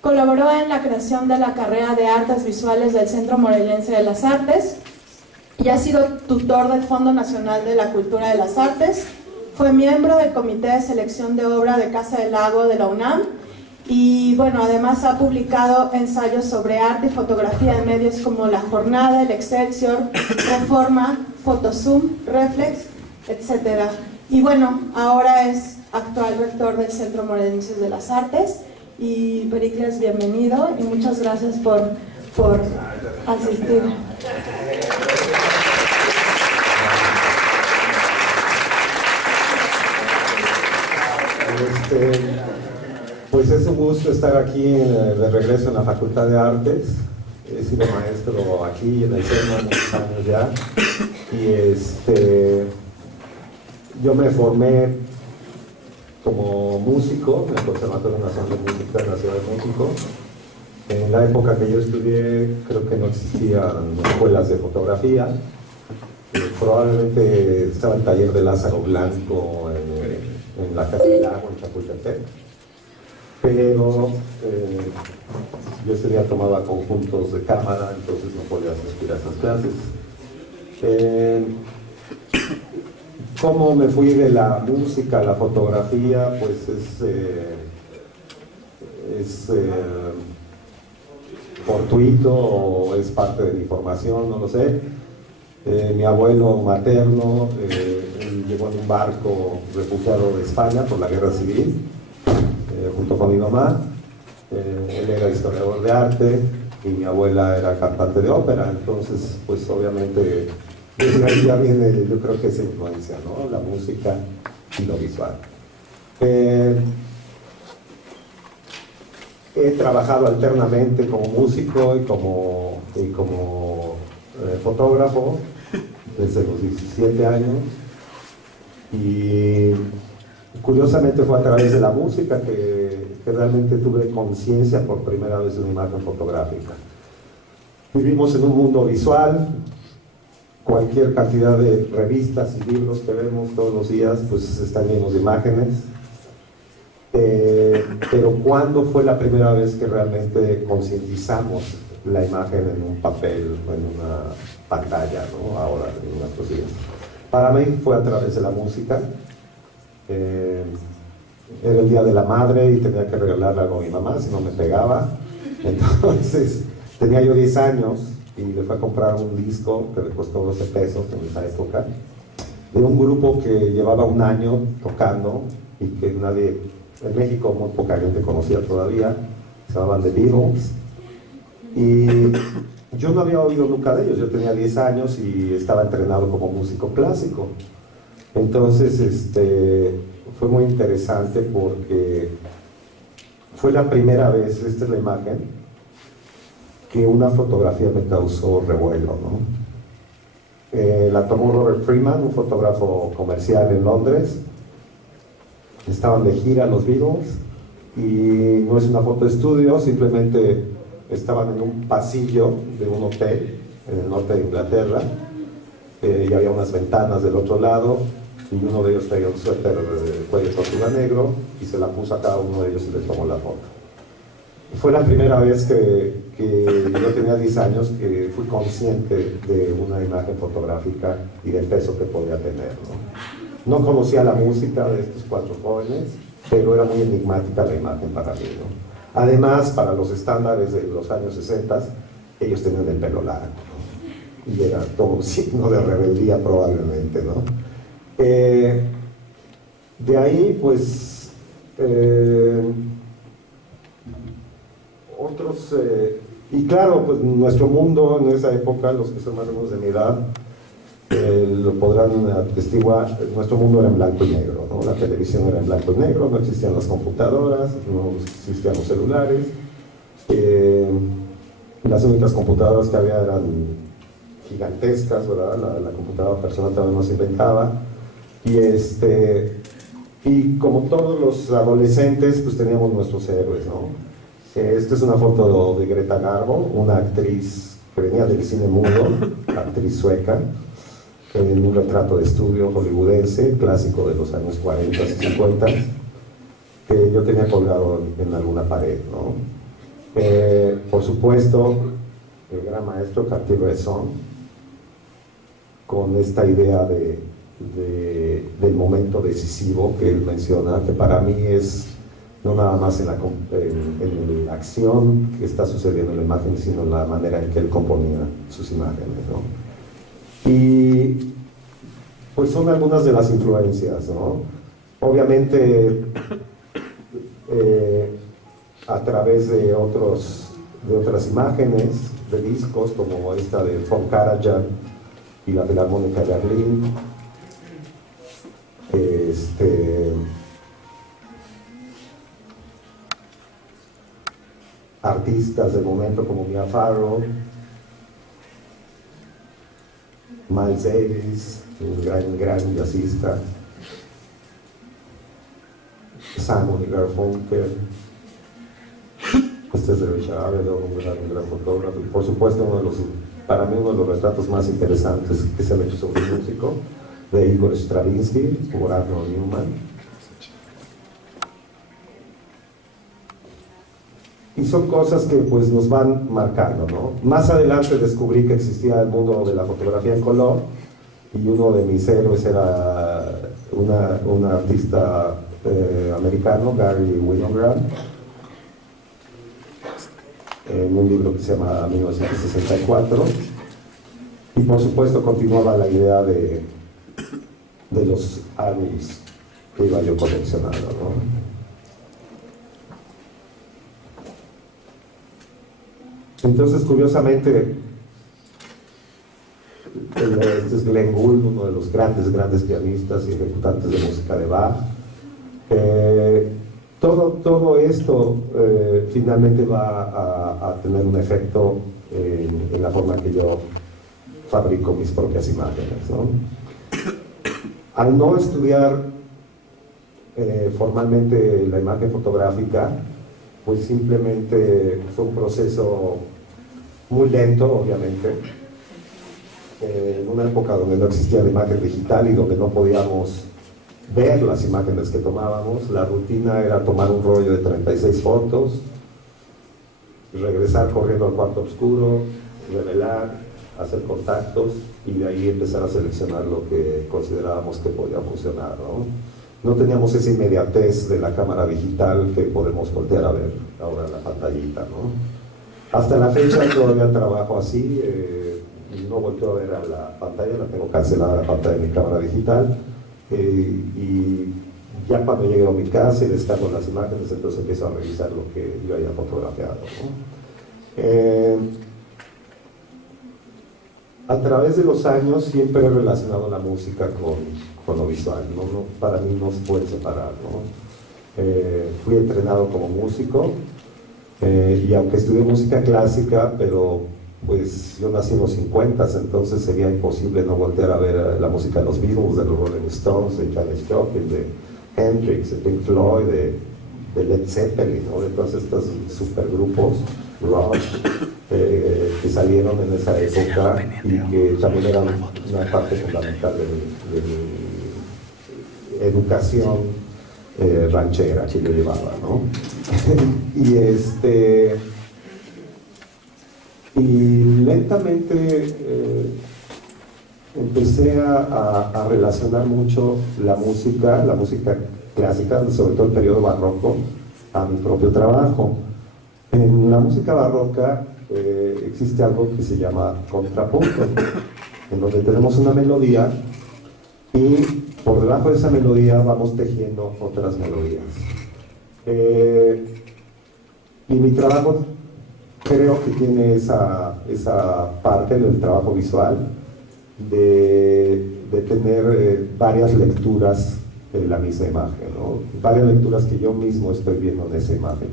Colaboró en la creación de la carrera de Artes Visuales del Centro Morelense de las Artes y ha sido tutor del Fondo Nacional de la Cultura de las Artes. Fue miembro del Comité de Selección de Obra de Casa del Lago de la UNAM y bueno, además ha publicado ensayos sobre arte y fotografía en medios como La Jornada, El Excelsior, Reforma, Fotozoom, Reflex, etc. Y bueno, ahora es actual rector del Centro Morelense de las Artes. Y Pericles, bienvenido y muchas gracias por asistir. Pues es un gusto estar aquí de regreso en la Facultad de Artes. He sido maestro aquí en el SEMA muchos años ya. Y yo me formé como músico en el Conservatorio Nacional de Música en la Ciudad de México. En la época que yo estudié, creo que no existían escuelas de fotografía. Probablemente estaba el taller de Lázaro Blanco en la Casa del Lago, en Chapultepec. Pero yo ese día tomaba conjuntos de cámara, entonces no podía asistir a esas clases. ¿Cómo me fui de la música a la fotografía? Pues es fortuito o es parte de mi formación, no lo sé. Mi abuelo materno llegó en un barco refugiado de España por la guerra civil, junto con mi mamá. Él era historiador de arte y mi abuela era cantante de ópera, entonces pues obviamente desde ahí ya viene, yo creo que esa influencia, ¿no? La música y lo visual. He trabajado alternamente como músico y como fotógrafo desde los 17 años y curiosamente fue a través de la música que realmente tuve conciencia por primera vez de una imagen fotográfica. Vivimos en un mundo visual. Cualquier cantidad de revistas y libros que vemos todos los días pues están llenos de imágenes, pero ¿cuándo fue la primera vez que realmente concientizamos la imagen en un papel o en una pantalla, ¿no? Ahora, en nuestros días? Para mí fue a través de la música. Era el Día de la Madre y tenía que regalarle algo a mi mamá, si no me pegaba. Entonces tenía yo 10 años y le fue a comprar un disco que le costó 12 pesos en esa época, de un grupo que llevaba un año tocando y que nadie, en México muy poca gente conocía todavía, se llamaban The Beatles, y yo no había oído nunca de ellos. Yo tenía 10 años y estaba entrenado como músico clásico. Entonces fue muy interesante porque fue la primera vez, esta es la imagen, que una fotografía me causó revuelo, ¿no? La tomó Robert Freeman, un fotógrafo comercial en Londres. Estaban de gira los Beatles y no es una foto de estudio, simplemente estaban en un pasillo de un hotel en el norte de Inglaterra y había unas ventanas del otro lado y uno de ellos traía un suéter de cuello tortuga negro y se la puso a cada uno de ellos y le tomó la foto. Fue la primera vez que yo tenía 10 años que fui consciente de una imagen fotográfica y del peso que podía tener, ¿no? No conocía la música de estos 4 jóvenes, pero era muy enigmática la imagen para mí, ¿no? Además, para los estándares de los años 60, ellos tenían el pelo largo, ¿no? Y era todo un signo de rebeldía probablemente, ¿no? De ahí, pues, otros, y claro, pues nuestro mundo en esa época, los que son más o menos de mi edad, lo podrán atestiguar, nuestro mundo era en blanco y negro, ¿no? La televisión era en blanco y negro, no existían las computadoras, no existían los celulares, las únicas computadoras que había eran gigantescas, ¿verdad? La computadora personal también no se inventaba, y como todos los adolescentes, pues teníamos nuestros héroes, ¿no? Esta es una foto de Greta Garbo, una actriz que venía del cine mudo, actriz sueca, en un retrato de estudio hollywoodense, clásico de los años 40 y 50, que yo tenía colgado en alguna pared, ¿no? Por supuesto, el gran maestro Cartier-Bresson, con esta idea del momento decisivo que él menciona, que para mí es no nada más en la acción que está sucediendo en la imagen, sino en la manera en que él componía sus imágenes, ¿no? Y pues son algunas de las influencias, ¿no? Obviamente a través de otras imágenes de discos, como esta de von Karajan y la Filarmónica de Berlín, artistas del momento como Mia Farrow, Miles Davis, un gran jazzista, Simon y Garfunkel, este es de Richard Avedon, un gran fotógrafo, y por supuesto para mí uno de los retratos más interesantes que se ha hecho sobre un músico, de Igor Stravinsky, por Arnold Newman. Y son cosas que pues nos van marcando, ¿no? Más adelante descubrí que existía el mundo de la fotografía en color, y uno de mis héroes era un artista americano, Gary Winograd, en un libro que se llama 1964, y por supuesto continuaba la idea de los álbumes que iba yo coleccionando, ¿no? Entonces, curiosamente, este es Glenn Gould, uno de los grandes pianistas y ejecutantes de música de Bach. Todo esto finalmente va a tener un efecto en la forma que yo fabrico mis propias imágenes, ¿no? Al no estudiar formalmente la imagen fotográfica, pues simplemente fue un proceso muy lento, obviamente, en una época donde no existía la imagen digital y donde no podíamos ver las imágenes que tomábamos. La rutina era tomar un rollo de 36 fotos, regresar corriendo al cuarto oscuro, revelar, hacer contactos y de ahí empezar a seleccionar lo que considerábamos que podía funcionar, ¿no? No teníamos esa inmediatez de la cámara digital que podemos voltear a ver ahora en la pantallita, ¿no? Hasta la fecha todavía trabajo así, no volteo a ver a la pantalla, la tengo cancelada la pantalla de mi cámara digital, y ya cuando llego a mi casa y descargo las imágenes, entonces empiezo a revisar lo que yo haya fotografiado, ¿no? A través de los años siempre he relacionado la música con lo visual, ¿no? Para mí no se puede separar, ¿no? Fui entrenado como músico, y aunque estudié música clásica, pero pues yo nací en los 50, entonces sería imposible no voltear a ver la música de los Beatles, de los Rolling Stones, de Janis Joplin, de Hendrix, de Pink Floyd, de Led Zeppelin, ¿no? De todos estos supergrupos rock que salieron en esa época y que también eran una parte fundamental de mi educación ranchera que yo llevaba, ¿no? Y lentamente empecé a relacionar mucho la música clásica, sobre todo el periodo barroco, a mi propio trabajo. En la música barroca existe algo que se llama contrapunto, en donde tenemos una melodía y por debajo de esa melodía vamos tejiendo otras melodías. Y mi trabajo creo que tiene esa parte del trabajo visual de tener varias lecturas de la misma imagen, ¿no? Varias lecturas que yo mismo estoy viendo en esa imagen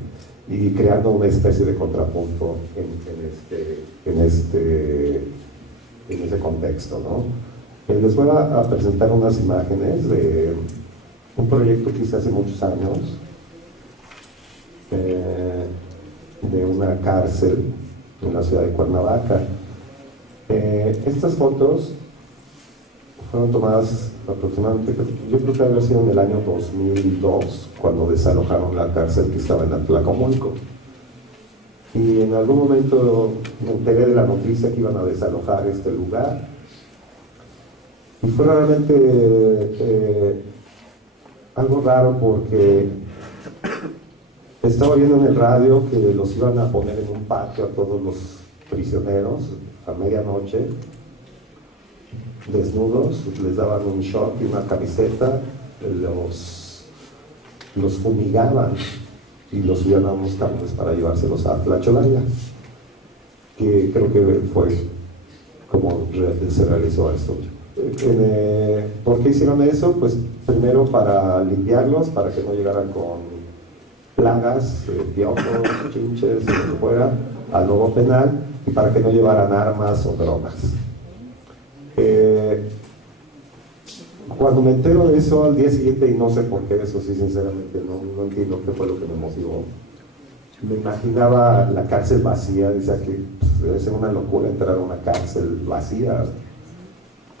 y creando una especie de contrapunto en ese contexto, ¿no? Les voy a presentar unas imágenes de un proyecto que hice hace muchos años, de una cárcel en la ciudad de Cuernavaca. Estas fotos fueron tomadas aproximadamente, yo creo que debe haber sido en el año 2002, cuando desalojaron la cárcel que estaba en Atlacomulco. Y en algún momento me enteré de la noticia que iban a desalojar este lugar. Y fue realmente algo raro porque estaba viendo en el radio que los iban a poner en un patio a todos los prisioneros a medianoche, desnudos, les daban un short y una camiseta, los fumigaban y los subían a unos camiones para llevárselos a Tlacholaya, que creo que fue como se realizó esto. ¿Por qué hicieron eso? Pues primero para limpiarlos, para que no llegaran con plagas, piojos, chinches, lo que fuera, al nuevo penal, y para que no llevaran armas o drogas. Cuando me entero de eso al día siguiente, y no sé por qué, eso sí sinceramente no entiendo qué fue lo que me motivó, me imaginaba la cárcel vacía, decía que debe ser una locura entrar a una cárcel vacía.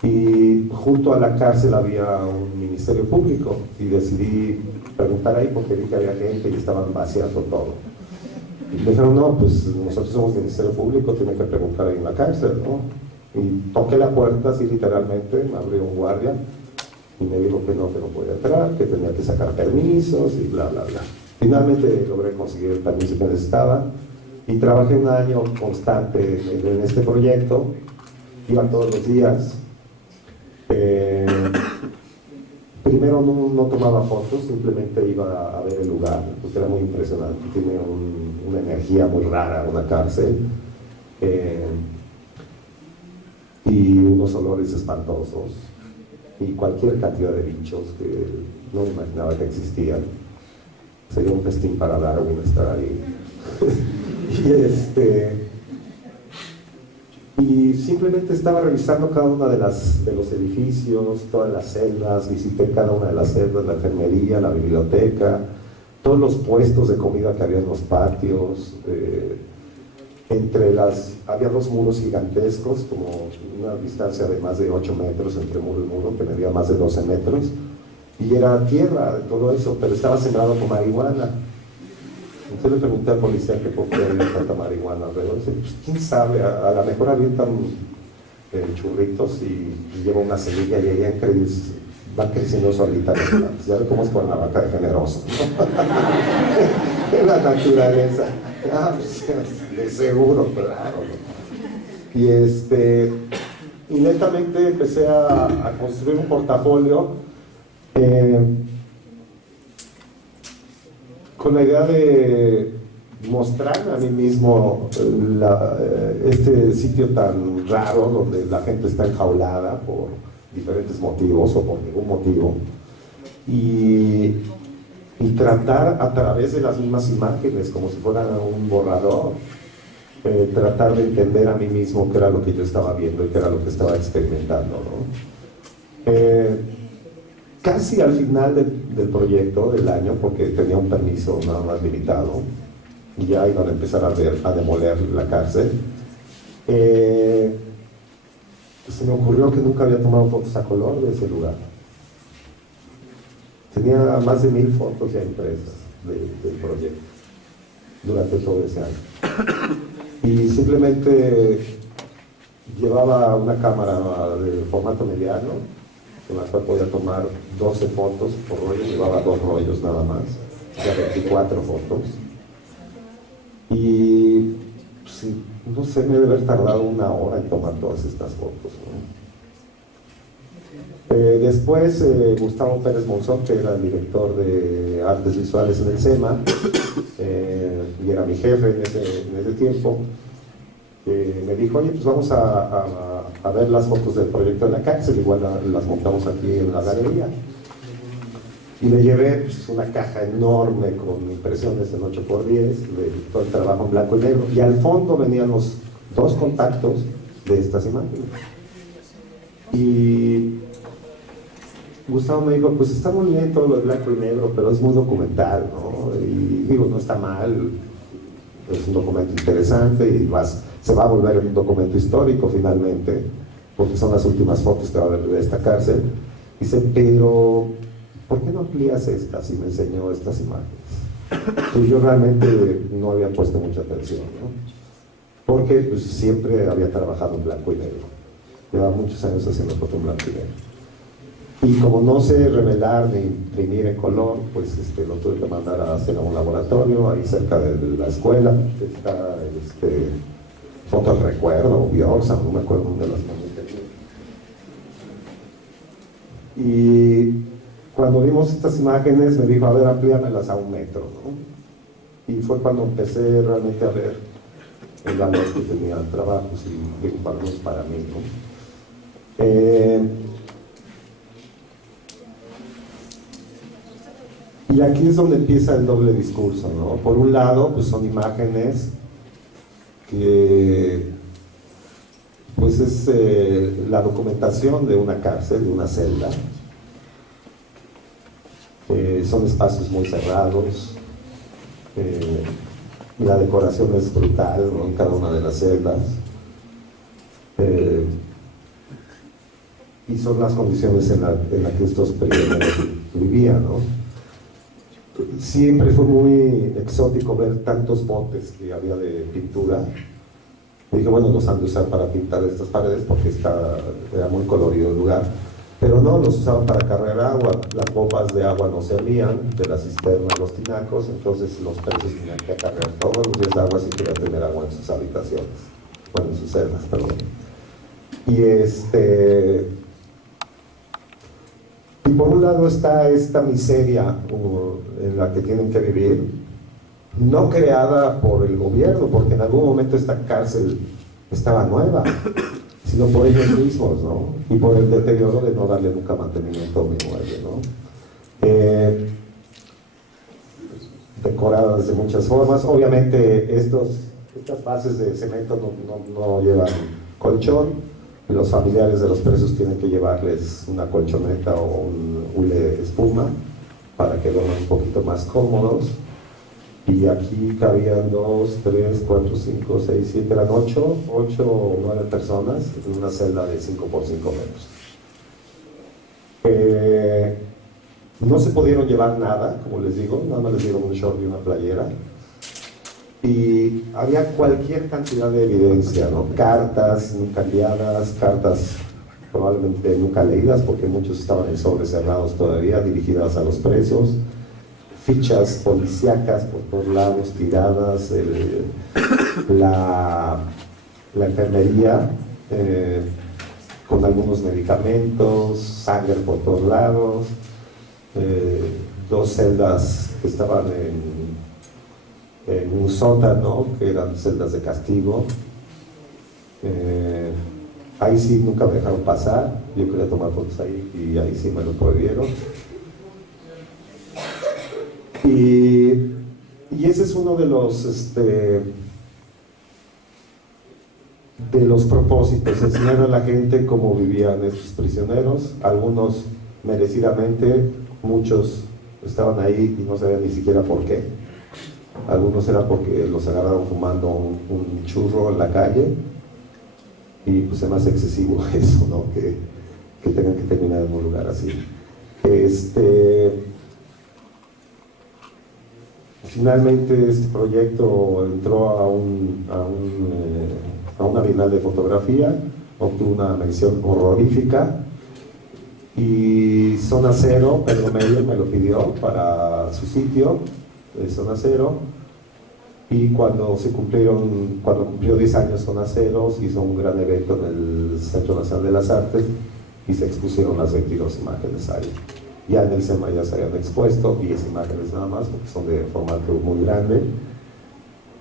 Y junto a la cárcel había un ministerio público y decidí preguntar ahí porque vi que había gente y estaban vaciando todo. Y me dijeron, no, pues nosotros somos ministerio público, tienen que preguntar ahí en la cárcel, ¿no? Y toqué la puerta así literalmente, me abrió un guardia y me dijo que no podía entrar, que tenía que sacar permisos y bla, bla, bla. Finalmente logré conseguir el permiso que necesitaba y trabajé un año constante en este proyecto, iba todos los días. Primero no tomaba fotos, simplemente iba a ver el lugar, porque era muy impresionante, tiene una energía muy rara, una cárcel, y unos olores espantosos, y cualquier cantidad de bichos que no me imaginaba que existían. Sería un festín para Darwin estar ahí. Y simplemente estaba revisando cada una de los edificios, todas las celdas, visité cada una de las celdas, la enfermería, la biblioteca, todos los puestos de comida que había en los patios. Había dos muros gigantescos, como una distancia de más de 8 metros entre muro y muro, que medía más de 12 metros, y era tierra de todo eso, pero estaba sembrado con marihuana. Entonces le pregunté al policía que por qué había tanta marihuana alrededor. Dice, pues quién sabe, a lo mejor avientan churritos y lleva una semilla y ahí van creciendo solitas las plantas. Ya ve cómo es Cuernavaca de generoso, ¿no? La naturaleza. Pues, de seguro, claro. Y netamente empecé a construir un portafolio con la idea de mostrarme a mí mismo este sitio tan raro donde la gente está enjaulada por diferentes motivos o por ningún motivo, y tratar a través de las mismas imágenes, como si fueran un borrador, tratar de entender a mí mismo qué era lo que yo estaba viendo y qué era lo que estaba experimentando, ¿no? Casi al final del proyecto, del año, porque tenía un permiso nada más limitado, y ya iban a empezar a demoler la cárcel, se me ocurrió que nunca había tomado fotos a color de ese lugar. Tenía más de 1000 fotos ya impresas del proyecto durante todo ese año. Y simplemente llevaba una cámara de formato mediano, con la cual podía tomar 12 fotos por rollo, llevaba 2 rollos nada más, o sea, 24 fotos. Y pues, no sé, me debe haber tardado 1 hora en tomar todas estas fotos, ¿no? Después Gustavo Pérez Monzón, que era el director de artes visuales en el SEMA, y era mi jefe en ese tiempo, me dijo, oye, pues vamos a ver las fotos del proyecto de la cárcel, igual las montamos aquí en la galería. Y le llevé pues, una caja enorme con impresiones en 8x10, de todo el trabajo en blanco y negro, y al fondo venían los 2 contactos de estas imágenes. Y Gustavo me dijo, pues está muy bien todo lo de blanco y negro, pero es muy documental, ¿no? Y digo, no está mal, es un documento interesante y se va a volver un documento histórico finalmente, porque son las últimas fotos que va a haber de esta cárcel. Dice, pero ¿por qué no amplías estas? Y me enseñó estas imágenes. Entonces yo realmente no había puesto mucha atención, ¿no? Porque pues, siempre había trabajado en blanco y negro. Llevaba muchos años haciendo foto en blanco y negro. Y como no sé revelar ni imprimir en color, pues lo tuve que mandar a hacer a un laboratorio ahí cerca de la escuela. Está Foto al Recuerdo, o Biorsa, no me acuerdo de las manos. Y cuando vimos estas imágenes me dijo, a ver, amplíamelas a 1 metro, ¿no? Y fue cuando empecé realmente a ver el valor que tenía el trabajo y preocuparnos para mí, ¿no? Y aquí es donde empieza el doble discurso, ¿no? Por un lado, pues son imágenes que pues es la documentación de una cárcel, de una celda. Son espacios muy cerrados, la decoración es brutal, ¿no? En cada una de las celdas, y son las condiciones en las que estos prisioneros vivían, ¿no? Siempre fue muy exótico ver tantos botes que había de pintura. Y dije, bueno, los han de usar para pintar estas paredes porque era muy colorido el lugar. Pero no, los usaban para cargar agua. Las bombas de agua no servían, de la cisterna, los tinacos, entonces los presos tenían que cargar todos los días agua si querían tener agua en sus habitaciones, bueno, en sus celdas, perdón. Y por un lado está esta miseria en la que tienen que vivir, no creada por el gobierno, porque en algún momento esta cárcel estaba nueva, sino por ellos mismos, ¿no? Y por el deterioro de no darle nunca mantenimiento a un inmueble, ¿no? Decoradas de muchas formas. Obviamente estas bases de cemento no llevan colchón. Los familiares de los presos tienen que llevarles una colchoneta o un hule de espuma para que duerman un poquito más cómodos. Y aquí cabían 2, 3, 4, 5, 6, 7, eran 8 o 9 personas en una celda de 5 por 5 metros. No se pudieron llevar nada, como les digo, nada más les dieron un short y una playera. Y había cualquier cantidad de evidencia, ¿no? Cartas nunca enviadas, cartas probablemente nunca leídas porque muchos estaban en sobres cerrados todavía, dirigidas a los presos, fichas policíacas por todos lados tiradas, la enfermería con algunos medicamentos, sangre por todos lados, 2 celdas que estaban en un sótano, que eran celdas de castigo. Ahí sí nunca me dejaron pasar, yo quería tomar fotos ahí y ahí sí me lo prohibieron. Y ese es uno de los propósitos, enseñar a la gente cómo vivían estos prisioneros, algunos merecidamente, muchos estaban ahí y no sabían ni siquiera por qué. Algunos era porque los agarraron fumando un churro en la calle y pues es más excesivo eso, ¿no? Que tengan que terminar en un lugar así. Finalmente este proyecto entró a una bienal de fotografía, obtuvo una mención horrorífica y Zona Cero, Pedro Meyer me lo pidió para su sitio de Zona Cero, y cuando cumplió 10 años Zona Cero, se hizo un gran evento en el Centro Nacional de las Artes y se expusieron las 22 imágenes ahí. Ya en el SEMA ya se habían expuesto 10 imágenes nada más, porque son de formato muy grande,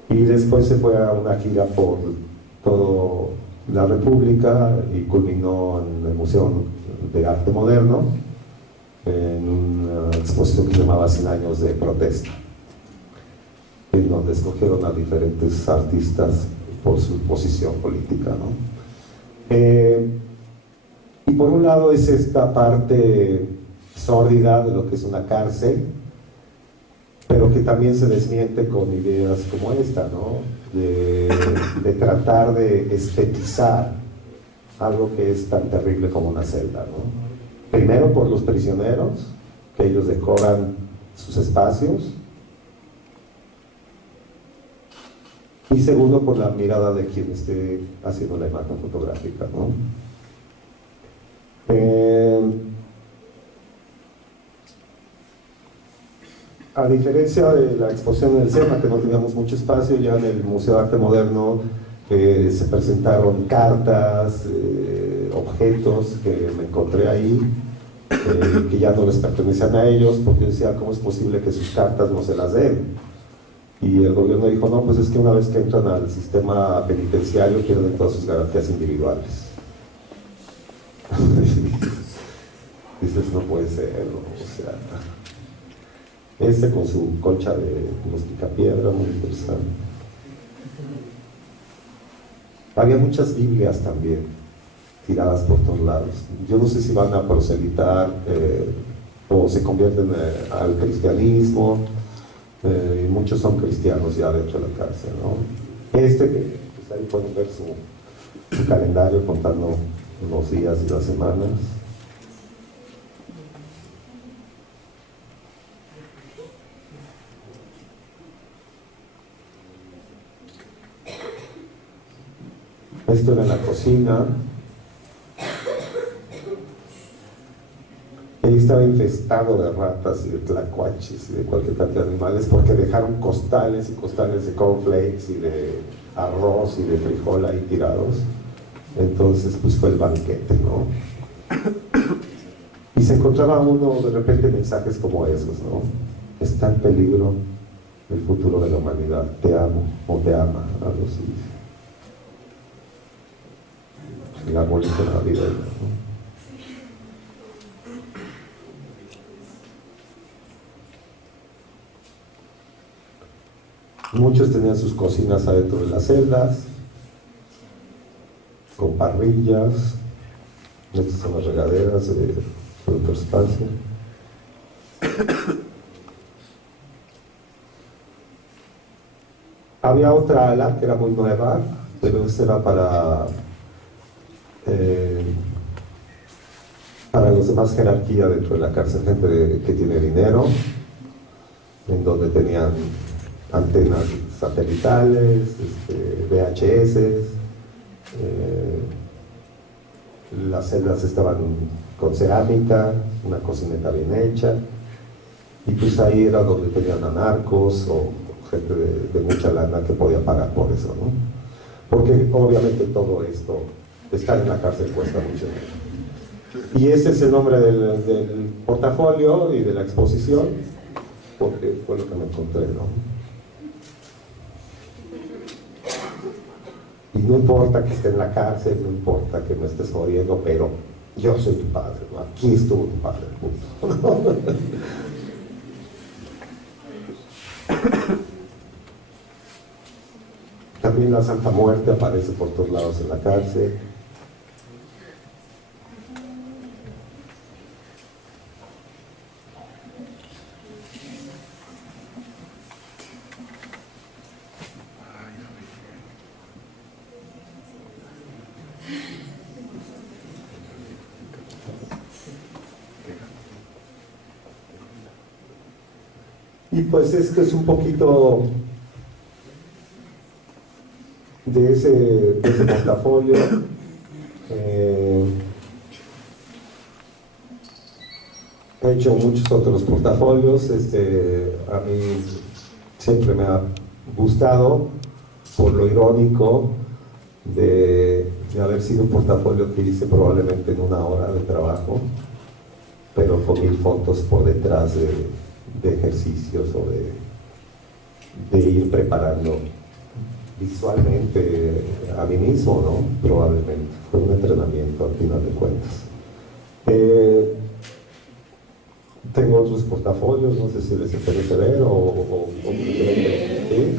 y después se fue a una gira por toda la República y culminó en el Museo de Arte Moderno en una exposición que se llamaba 100 años de protesta, en donde escogieron a diferentes artistas por su posición política, ¿no? Y por un lado es esta parte sórdida de lo que es una cárcel, pero que también se desmiente con ideas como esta, ¿no? De tratar de estetizar algo que es tan terrible como una celda, ¿no? Primero por los prisioneros, que ellos decoran sus espacios, Y segundo, por la mirada de quien esté haciendo la imagen fotográfica, ¿no? A diferencia de la exposición en el SEMA, que no teníamos mucho espacio, ya en el Museo de Arte Moderno se presentaron cartas, objetos que me encontré ahí, que ya no les pertenecían a ellos, porque yo decía, ¿cómo es posible que sus cartas no se las den? Y el gobierno dijo, no, pues es que una vez que entran al sistema penitenciario pierden todas sus garantías individuales. Dices, no puede ser, ¿no? O sea, con su concha de los picapiedra, muy interesante. Había muchas Biblias también, tiradas por todos lados. Yo no sé si van a proselitar o se convierten al cristianismo. Y muchos son cristianos ya dentro de la cárcel, ¿no? Pues ahí pueden ver su calendario contando los días y las semanas. Esto era en la cocina. Ahí estaba infestado de ratas y de tlacuaches y de cualquier cantidad de animales porque dejaron costales y costales de cornflakes y de arroz y de frijol ahí tirados. Entonces pues fue el banquete, ¿no? Y se encontraba uno de repente mensajes como esos, ¿no? Está en peligro el futuro de la humanidad, te amo o te ama, algo así. El arbolito de la vida, ¿no? Muchos tenían sus cocinas adentro de las celdas, con parrillas. Estas son las regaderas de otro espacio. Había otra ala que era muy nueva, pero esta era para los demás jerarquía dentro de la cárcel, gente que tiene dinero, en donde tenían antenas satelitales, VHS, las celdas estaban con cerámica, una cocineta bien hecha, y pues ahí era donde tenían a narcos o gente de mucha lana que podía pagar por eso, ¿no? Porque obviamente todo esto, estar en la cárcel cuesta mucho dinero. Y ese es el nombre del portafolio y de la exposición, porque fue lo que me encontré, ¿no? Y no importa que esté en la cárcel, no importa que me estés jodiendo, pero yo soy tu padre, ¿no? Aquí estuvo tu padre, punto. También la Santa Muerte aparece por todos lados en la cárcel. Y pues esto es un poquito de ese portafolio. He hecho muchos otros portafolios. A mí siempre me ha gustado por lo irónico de haber sido un portafolio que hice probablemente en 1 hora de trabajo, pero con 1000 fotos por detrás de ejercicios o de ir preparando visualmente a mí mismo, ¿no? Probablemente fue un entrenamiento al final de cuentas. Tengo otros portafolios, no sé si les interesa ver o ¿sí?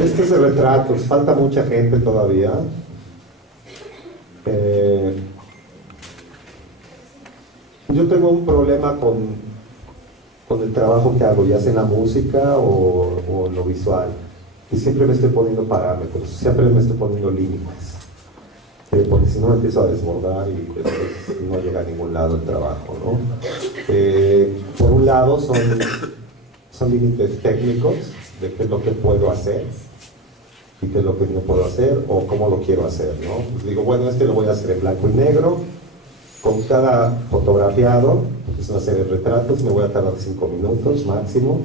Este es de retratos, falta mucha gente todavía. Yo tengo un problema con el trabajo que hago, ya sea en la música o en lo visual, y siempre me estoy poniendo parámetros, siempre me estoy poniendo límites, porque si no me empiezo a desbordar y después no llega a ningún lado el trabajo, ¿no? Por un lado son son límites técnicos de qué es lo que puedo hacer y qué es lo que no puedo hacer o cómo lo quiero hacer, ¿no? Pues digo, bueno, lo voy a hacer en blanco y negro, con cada fotografiado, porque es una serie de retratos, me voy a tardar 5 minutos máximo,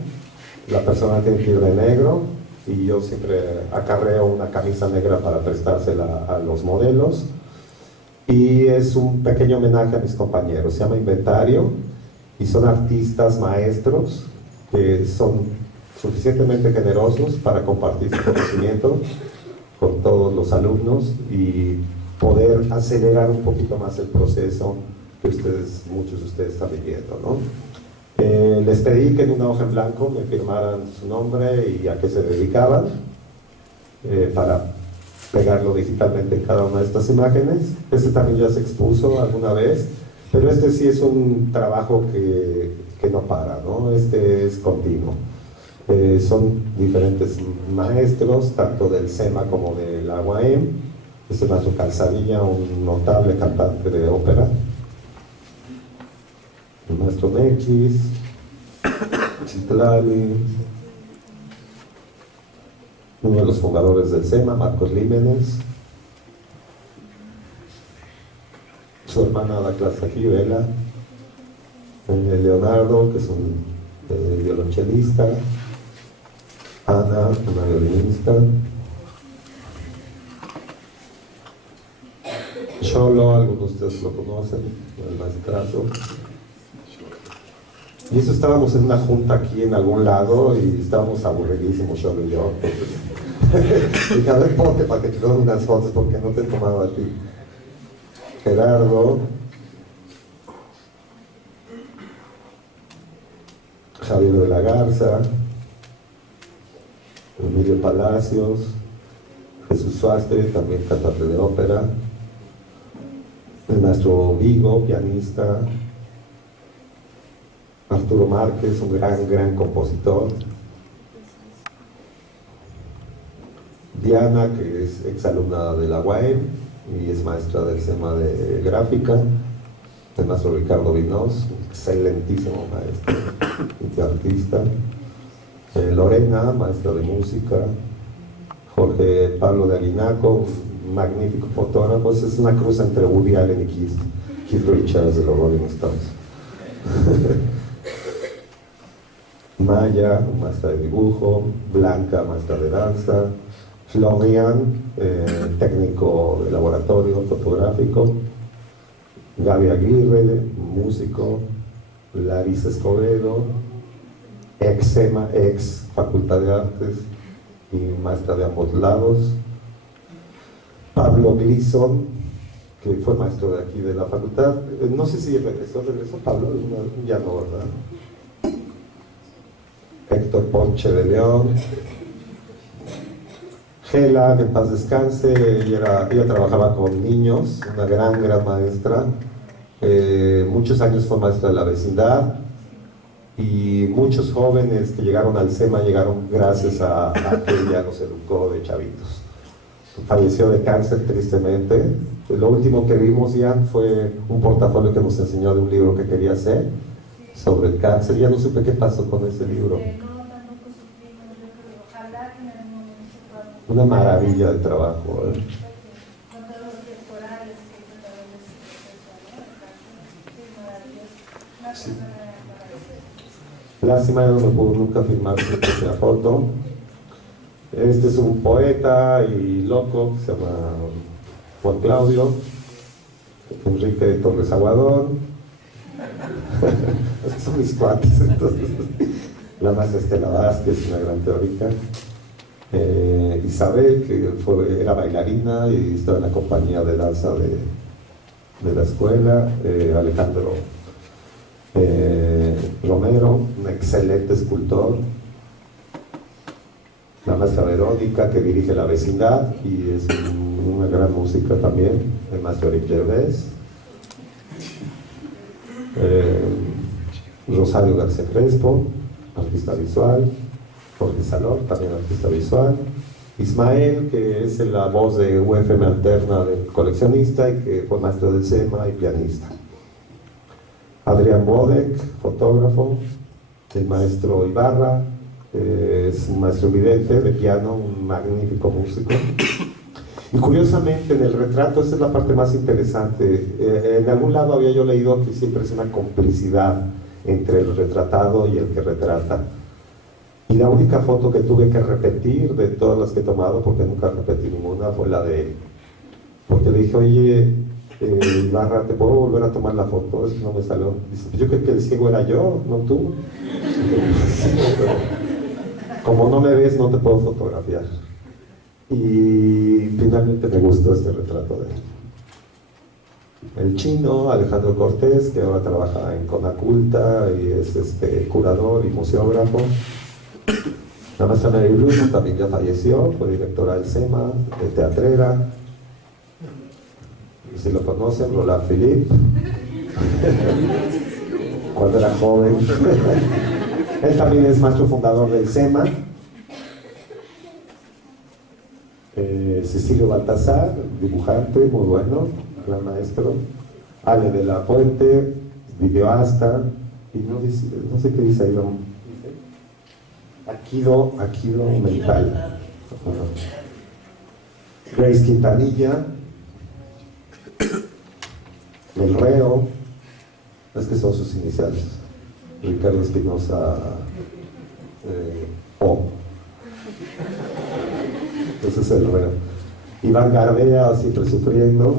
la persona tiene que ir de negro, y yo siempre acarreo una camisa negra para prestársela a los modelos, y es un pequeño homenaje a mis compañeros, se llama Inventario, y son artistas maestros que son suficientemente generosos para compartir su conocimiento con todos los alumnos y poder acelerar un poquito más el proceso que muchos de ustedes están viviendo, ¿no? Les pedí que en una hoja en blanco me firmaran su nombre y a qué se dedicaban para pegarlo digitalmente en cada una de estas imágenes. Este también ya se expuso alguna vez, pero este sí es un trabajo que no para, ¿no? Este es continuo. Son diferentes maestros, tanto del SEMA como de la UAM. Este maestro Calzadilla, un notable cantante de ópera. El maestro Nexis, Citlali, uno de los fundadores del SEMA, Marcos Límenes, su hermana da clase aquí, Vela, Leonardo, que es un violonchelista, Ana, una violinista, Cholo, algunos de ustedes lo conocen, el maestrazo. Y eso, estábamos en una junta aquí en algún lado y estábamos aburridísimos, Cholo y yo. Dije, a ver, ponte para que te tomen unas fotos porque no te he tomado a ti. Gerardo, Javier de la Garza, Emilio Palacios, Jesús Suastre, también cantante de ópera, el maestro Vigo, pianista, Arturo Márquez, un gran compositor, Diana, que es exalumna de la UAM y es maestra del SEMA de gráfica, el maestro Ricardo Vinós, excelentísimo maestro y artista, Lorena, maestra de música, Jorge Pablo de Aguinaco, un magnífico fotógrafo. Es una cruz entre Woody Allen y Keith Richards de los Rolling Stones. Maya, maestra de dibujo, Blanca, maestra de danza, Florian, técnico de laboratorio fotográfico, Gaby Aguirre, músico, Larisa Escobedo, ex SEMA, ex Facultad de Artes y maestra de ambos lados, Pablo Gleason, que fue maestro de aquí de la facultad, no sé si regresó Pablo, ya no, ¿verdad? Héctor Ponche de León, Gela, que en paz descanse, ella trabajaba con niños, una gran maestra, muchos años fue maestra de la vecindad, y muchos jóvenes que llegaron al SEMA llegaron gracias a que ella los educó de chavitos. Falleció de cáncer, tristemente. Lo último que vimos ya fue un portafolio que nos enseñó de un libro que quería hacer sobre el cáncer. Ya no supe qué pasó con ese libro. Una maravilla de trabajo, ¿eh? Sí. Lástima, ya no me pudo nunca firmar esa foto. Este es un poeta y loco que se llama Juan Claudio, Enrique de Torres Aguadón. Esos son mis cuates, entonces. La maestra Estela Vázquez, una gran teórica. Isabel, que era bailarina y estaba en la compañía de danza de la escuela. Alejandro Romero, un excelente escultor. La maestra Verónica, que dirige La Vecindad y es una gran música también, el maestro Eric Gervais. Rosario García Crespo, artista visual. Jorge Salor, también artista visual. Ismael, que es la voz de UFM Alterna del coleccionista y que fue maestro del SEMA y pianista. Adrián Bodek, fotógrafo. El maestro Ibarra es un maestro evidente de piano, un magnífico músico. Y curiosamente en el retrato, esta es la parte más interesante, en algún lado había yo leído que siempre es una complicidad entre el retratado y el que retrata. Y la única foto que tuve que repetir de todas las que he tomado, porque nunca repetí ninguna, fue la de él. Porque le dije, oye, Ibarra, ¿te puedo volver a tomar la foto? Es que no me salió. Dice, pues yo creo que el ciego era yo, no tú. Sí, pero como no me ves, no te puedo fotografiar. Y finalmente me gustó este retrato de él. El chino, Alejandro Cortés, que ahora trabaja en Conaculta y es curador y museógrafo. La maestra Mary Bruno también ya falleció, fue directora del SEMA, de teatrera. Y si lo conocen, Roland Philippe, cuando era joven. Él también es maestro fundador del SEMA. Cecilio Baltasar, dibujante, muy bueno, gran maestro. Ale de la Puente, videoasta, y no sé qué dice ahí, Aikido mental. Grace Quintanilla, El Reo, es que son sus iniciales. Ricardo Espinosa, O. Ese es El Reo. Iván Garbea, siempre sufriendo,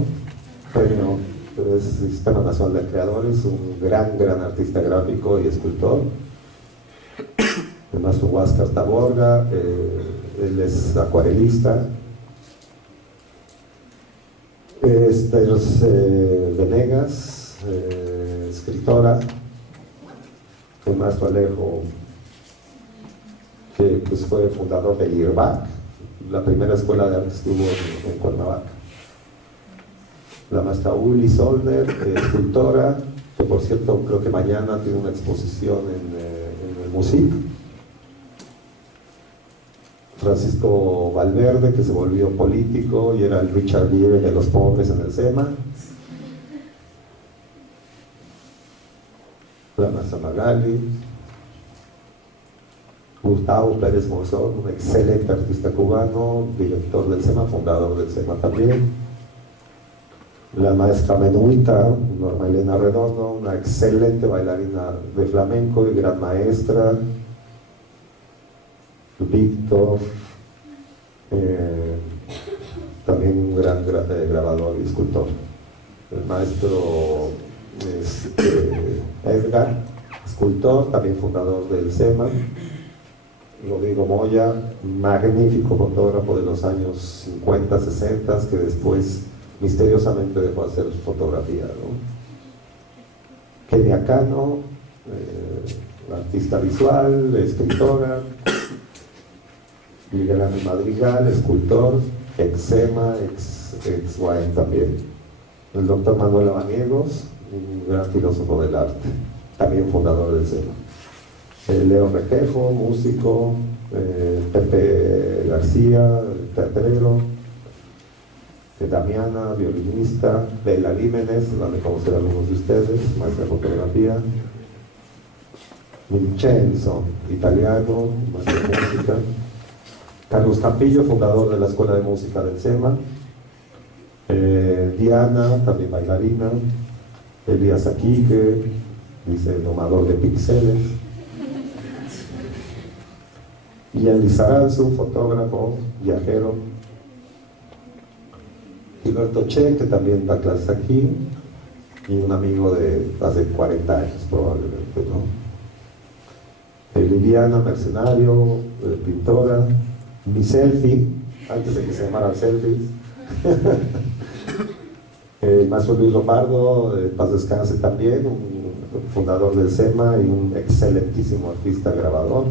premio del Sistema Nacional de Creadores, un gran artista gráfico y escultor. El maestro Huáscar Taborga, él es acuarelista. Esther Venegas, escritora. El maestro Alejo, que pues, fue fundador del IRBAC, la primera escuela de arte estuvo en Cuernavaca. La maestra Uli Solner, escultora, que por cierto creo que mañana tiene una exposición en el MUSIC. Francisco Valverde, que se volvió político y era el Richard Gere de los pobres en el SEMA. La maestra Magali. Gustavo Pérez Monzón, un excelente artista cubano, director del SEMA, fundador del SEMA también. La maestra Menuita, Norma Elena Redondo, una excelente bailarina de flamenco y gran maestra. Víctor, también un gran grabador y escultor. El maestro Edgar, escultor, también fundador del SEMA. Rodrigo Moya, magnífico fotógrafo de los años 50, 60, que después misteriosamente dejó de hacer fotografía, ¿no? Kenia Cano, artista visual, escritora. Miguel Ángel Madrigal, escultor, ex SEMA, ex UAM también. El doctor Manuel Abaniegos, un gran filósofo del arte, también fundador del SEMA. Leo Requejo, músico. Pepe García, teatrero. Damiana, violinista. Bela Límenes, la de conocer a algunos de ustedes, maestra de fotografía. Vincenzo, italiano, maestro de música. Carlos Campillo, fundador de la Escuela de Música del SEMA. Diana, también bailarina. Elías Aquique, dice domador de píxeles. Y Andy Aranzu, fotógrafo, viajero. Gilberto Che, que también da clases aquí. Y un amigo de hace 40 años probablemente, ¿no? Liliana, mercenario, pintora. Mi selfie, antes de que se llamaran selfies. El maestro Luis Lombardo, paz descanse también, un fundador del SEMA y un excelentísimo artista grabador.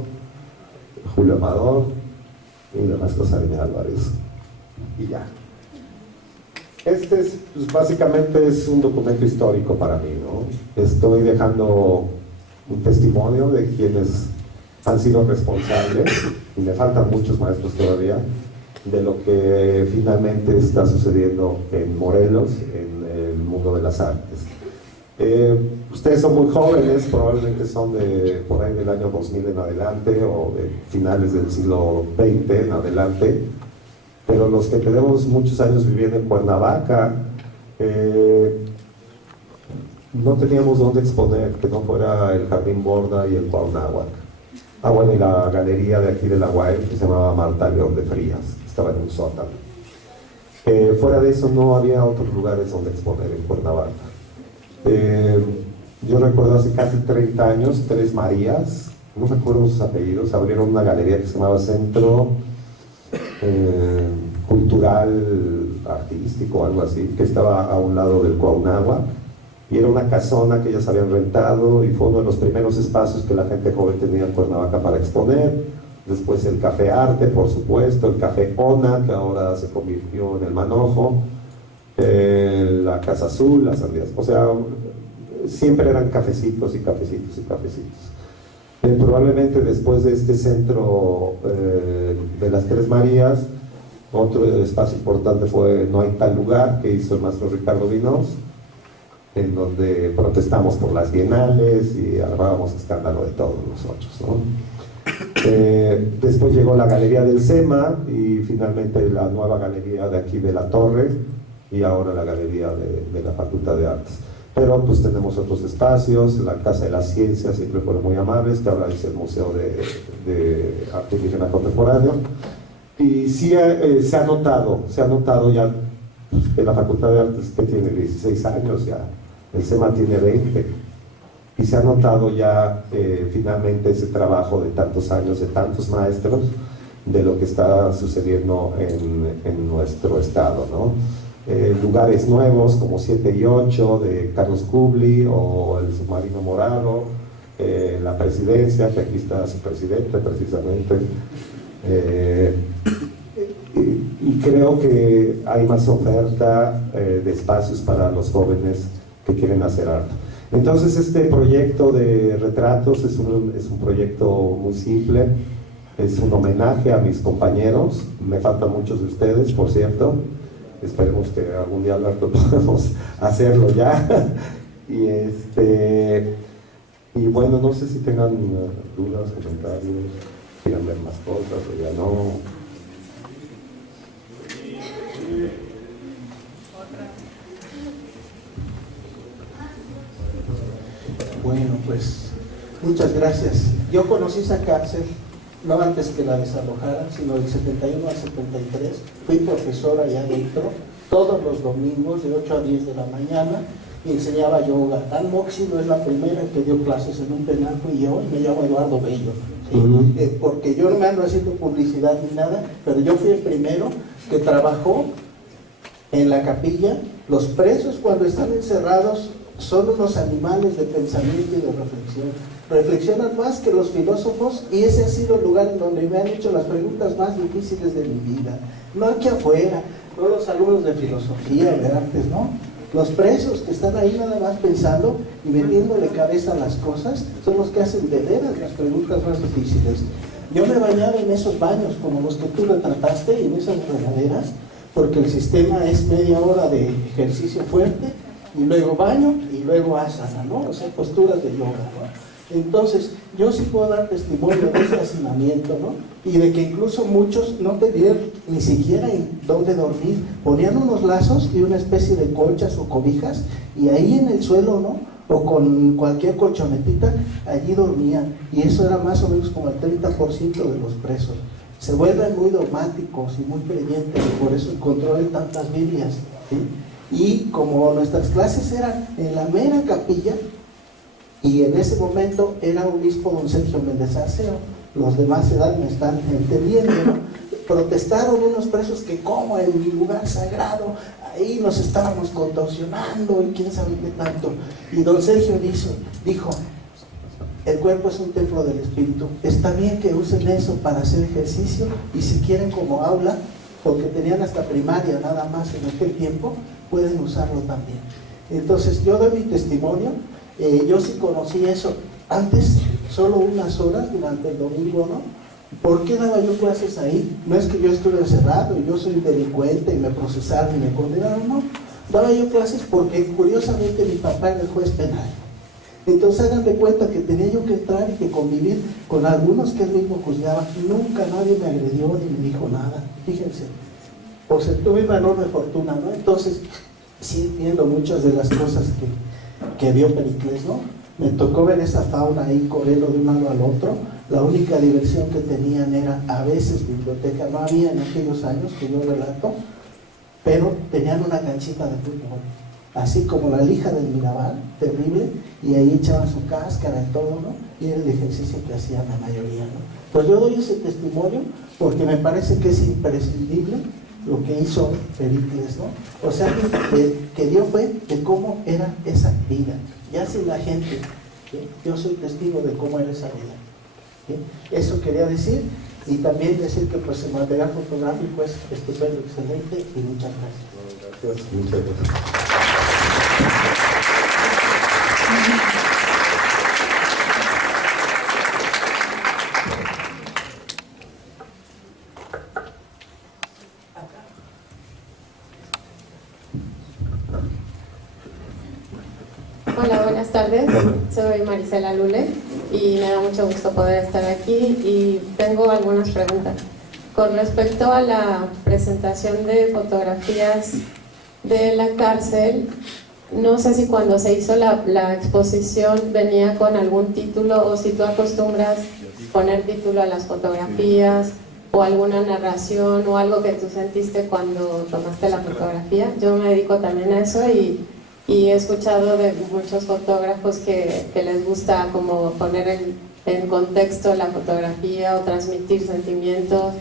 Julio Amador y la maestra Sarina Álvarez. Y ya. Este es, pues, básicamente es un documento histórico para mí, ¿no? Estoy dejando un testimonio de quienes han sido responsables, y me faltan muchos maestros todavía, de lo que finalmente está sucediendo en Morelos, en el mundo de las artes. Ustedes son muy jóvenes, probablemente son de por ahí del año 2000 en adelante o de finales del siglo XX en adelante, pero los que tenemos muchos años viviendo en Cuernavaca, no teníamos dónde exponer que no fuera el Jardín Borda y el Cuauhnáhuac. Bueno, y la galería de aquí de la UAM, que se llamaba Marta León de Frías, estaba en un sótano. Fuera de eso no había otros lugares donde exponer en Cuernavaca. Yo recuerdo hace casi 30 años, Tres Marías, no me acuerdo sus apellidos, abrieron una galería que se llamaba Centro Cultural Artístico o algo así, que estaba a un lado del Cuauhnáhuac, y era una casona que ellas habían rentado y fue uno de los primeros espacios que la gente joven tenía en Cuernavaca para exponer. Después el Café Arte, por supuesto, el Café Ona, que ahora se convirtió en el Manojo, la Casa Azul, las Sandías, o sea, siempre eran cafecitos y cafecitos y cafecitos. Probablemente después de este centro de las Tres Marías, otro espacio importante fue No hay tal lugar, que hizo el maestro Ricardo Vinós, en donde protestamos por las bienales y armábamos escándalo de todos nosotros, ¿no? Después llegó la Galería del SEMA y finalmente la nueva galería de aquí de la Torre y ahora la Galería de la Facultad de Artes. Pero pues tenemos otros espacios, la Casa de las Ciencias siempre fueron muy amables, que ahora es el Museo de Arte Indígena Contemporáneo. Y sí se ha notado ya pues, que la Facultad de Artes, que tiene 16 años ya, el SEMA tiene 20, y se ha notado ya finalmente ese trabajo de tantos años, de tantos maestros, de lo que está sucediendo en nuestro estado, ¿no? Lugares nuevos como 7 y 8 de Carlos Kubli o el Submarino Morado, la presidencia, que aquí está su presidente precisamente, y creo que hay más oferta de espacios para los jóvenes que quieren hacer arte. Entonces este proyecto de retratos es un proyecto muy simple, es un homenaje a mis compañeros, me faltan muchos de ustedes, por cierto, esperemos que algún día Alberto podamos hacerlo ya. Y bueno, no sé si tengan dudas, comentarios, quieran ver más cosas o ya no. Bueno, pues muchas gracias. Yo conocí esa cárcel no antes que la desalojaran, sino del 71 al 73. Fui profesor allá adentro todos los domingos de 8 a 10 de la mañana y enseñaba yoga. Tan Moxie no es la primera que dio clases en un penal, fui yo, y me llamo Eduardo Bello, ¿sí? Porque yo no me ando haciendo publicidad ni nada, pero yo fui el primero que trabajó en la capilla. Los presos cuando están encerrados son unos animales de pensamiento y de reflexión. Reflexionan más que los filósofos y ese ha sido el lugar en donde me han hecho las preguntas más difíciles de mi vida. No aquí afuera, no los alumnos de filosofía, de artes, no. Los presos que están ahí nada más pensando y metiéndole cabeza a las cosas son los que hacen de veras las preguntas más difíciles. Yo me bañaba en esos baños como los que tú retrataste y en esas regaderas, porque el sistema es media hora de ejercicio fuerte y luego baño y luego asana, ¿no? O sea, posturas de yoga, ¿no? Entonces, yo sí puedo dar testimonio de ese hacinamiento, ¿no? Y de que incluso muchos no tenían ni siquiera en dónde dormir. Ponían unos lazos y una especie de colchas o cobijas y ahí en el suelo, ¿no? O con cualquier colchonetita, allí dormían. Y eso era más o menos como el 30% de los presos. Se vuelven muy dogmáticos y muy creyentes y por eso encontró él tantas Biblias, ¿sí? Y como nuestras clases eran en la mera capilla, y en ese momento era obispo don Sergio Méndez Arceo, los demás edad me están entendiendo, ¿no? Protestaron unos presos que como en mi lugar sagrado, ahí nos estábamos contorsionando y quién sabe qué tanto. Y don Sergio dijo, el cuerpo es un templo del espíritu, está bien que usen eso para hacer ejercicio y si quieren como aula, porque tenían hasta primaria nada más en aquel tiempo, pueden usarlo también. Entonces yo doy mi testimonio. Yo sí conocí eso antes, solo unas horas durante el domingo, ¿no? ¿Por qué daba yo clases ahí? No es que yo estuve encerrado y yo soy delincuente y me procesaron y me condenaron, no. Daba yo clases porque curiosamente mi papá era el juez penal. Entonces hagan de cuenta que tenía yo que entrar y que convivir con algunos que él mismo juzgaba. Nunca nadie me agredió ni me dijo nada. Fíjense. O sea, tuve una enorme fortuna, ¿no? Entonces, sí entiendo muchas de las cosas que vio Pericles, ¿no? Me tocó ver esa fauna ahí corriendo de un lado al otro. La única diversión que tenían era a veces biblioteca. No había en aquellos años que yo relato, pero tenían una canchita de fútbol, así como la lija del Mirabal, terrible, y ahí echaban su cáscara y todo, ¿no? Y era el ejercicio que hacían la mayoría, ¿no? Pues yo doy ese testimonio porque me parece que es imprescindible lo que hizo Pericles, ¿no? O sea, que dio fe de cómo era esa vida. Ya sin la gente, ¿sí? Yo soy testigo de cómo era esa vida, ¿sí? Eso quería decir, y también decir que pues el material fotográfico es estupendo, excelente, y muchas gracias. Gracias, muchas gracias. Hola, buenas tardes. Soy Marisela Lule y me da mucho gusto poder estar aquí y tengo algunas preguntas. Con respecto a la presentación de fotografías de la cárcel, no sé si cuando se hizo la exposición venía con algún título o si tú acostumbras poner título a las fotografías o alguna narración o algo que tú sentiste cuando tomaste la fotografía. Yo me dedico también a eso y he escuchado de muchos fotógrafos que les gusta como poner en contexto la fotografía o transmitir sentimientos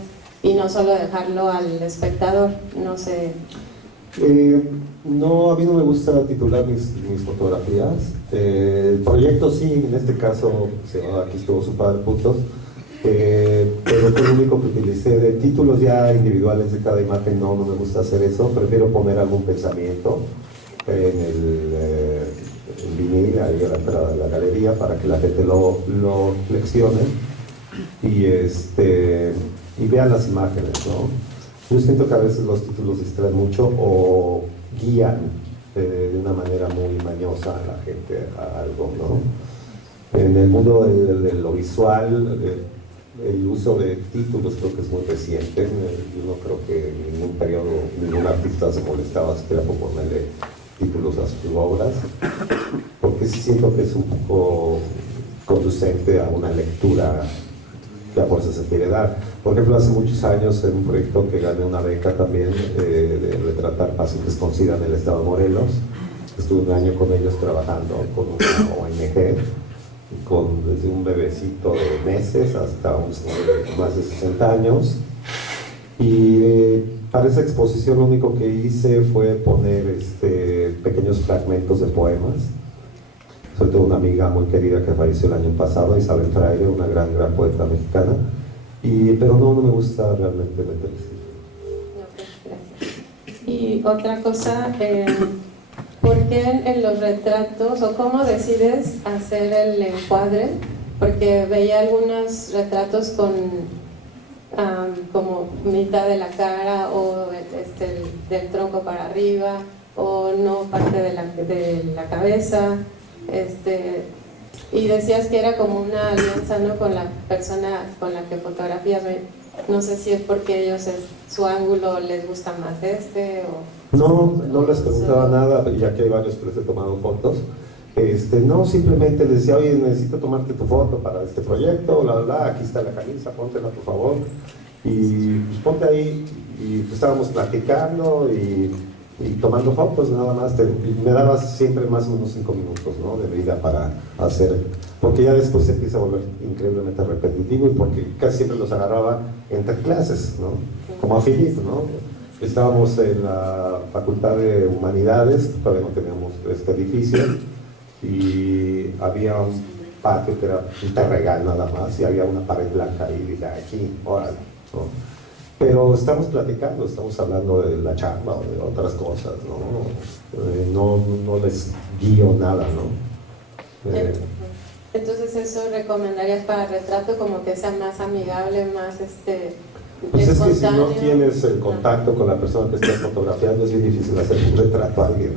y no solo dejarlo al espectador, no sé. No, a mí no me gusta titular mis fotografías. El proyecto sí, en este caso se llama Aquí estuvo su padre, puntos. Pero fue el único que utilicé. De títulos ya individuales de cada imagen no me gusta hacer eso. Prefiero poner algún pensamiento en el vinil ahí a la entrada de la galería para que la gente lo flexione y vean las imágenes, ¿no? Yo siento que a veces los títulos distraen mucho o guían de una manera muy mañosa a la gente a algo, ¿no? En el mundo de lo visual, el uso de títulos creo que es muy reciente. Yo no creo que en ningún periodo ningún artista se molestaba siquiera por ponerle títulos a sus obras, porque sí siento que es un poco conducente a una lectura que a fuerza se quiere dar. Por ejemplo, hace muchos años en un proyecto que gané una beca también de retratar pacientes con SIDA en el estado de Morelos, estuve un año con ellos trabajando con una ONG, desde un bebecito de meses hasta un señor de más de 60 años, y para esa exposición lo único que hice fue poner pequeños fragmentos de poemas. Sobre todo una amiga muy querida que falleció el año pasado, Isabel Fraile, una gran poeta mexicana, pero no me gusta realmente meter Gracias. Y otra cosa, ¿por qué en los retratos o cómo decides hacer el encuadre? Porque veía algunos retratos con como mitad de la cara o del tronco para arriba o no parte de la cabeza, y decías que era como una alianza, ¿no?, con la persona con la que fotografías. No sé si es porque ellos su ángulo les gusta más o... No les preguntaba nada, ya que hay varios que les he tomado fotos. No, simplemente les decía, oye, necesito tomarte tu foto para este proyecto, aquí está la camisa, póntela por favor, y pues ponte ahí, y pues, estábamos platicando y tomando fotos nada más. Me dabas siempre más o menos 5 minutos, ¿no?, de vida para hacer, porque ya después se empieza a volver increíblemente repetitivo, y porque casi siempre los agarraba entre clases, ¿no?, como a Philip, ¿no? Estábamos en la Facultad de Humanidades, todavía no teníamos este edificio, y había un patio que era un terregal nada más, y había una pared blanca ahí, y dije, aquí, órale, ¿no? Pero estamos platicando, estamos hablando de la chamba o de otras cosas, ¿no? No les guío nada, ¿no? Entonces eso recomendarías para retrato, como que sea más amigable, más Pues es que si no espontáneo. tienes el contacto con la persona que estás fotografiando, es bien difícil hacer un retrato a alguien,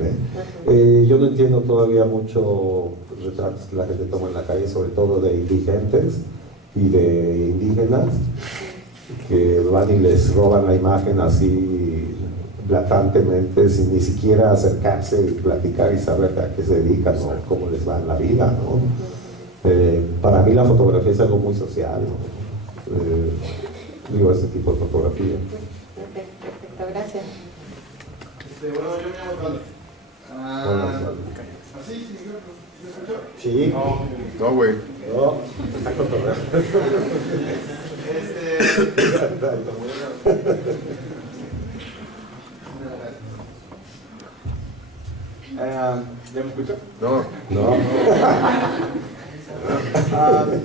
¿eh? Yo no entiendo todavía mucho retratos que la gente toma en la calle, sobre todo de indigentes y de indígenas, que van y les roban la imagen así blatantemente, sin ni siquiera acercarse y platicar y saber a qué se dedican o cómo les va en la vida, ¿no? Para mí la fotografía es algo muy social, ¿no? Digo, este tipo de fotografía. Ok, perfecto, gracias. Bueno, yo me llamo Osvaldo. Hola, ¿Así? ¿Me escuchó? sí. No, güey. No, está cotorreando. ¿Ya me escuchó? No. No.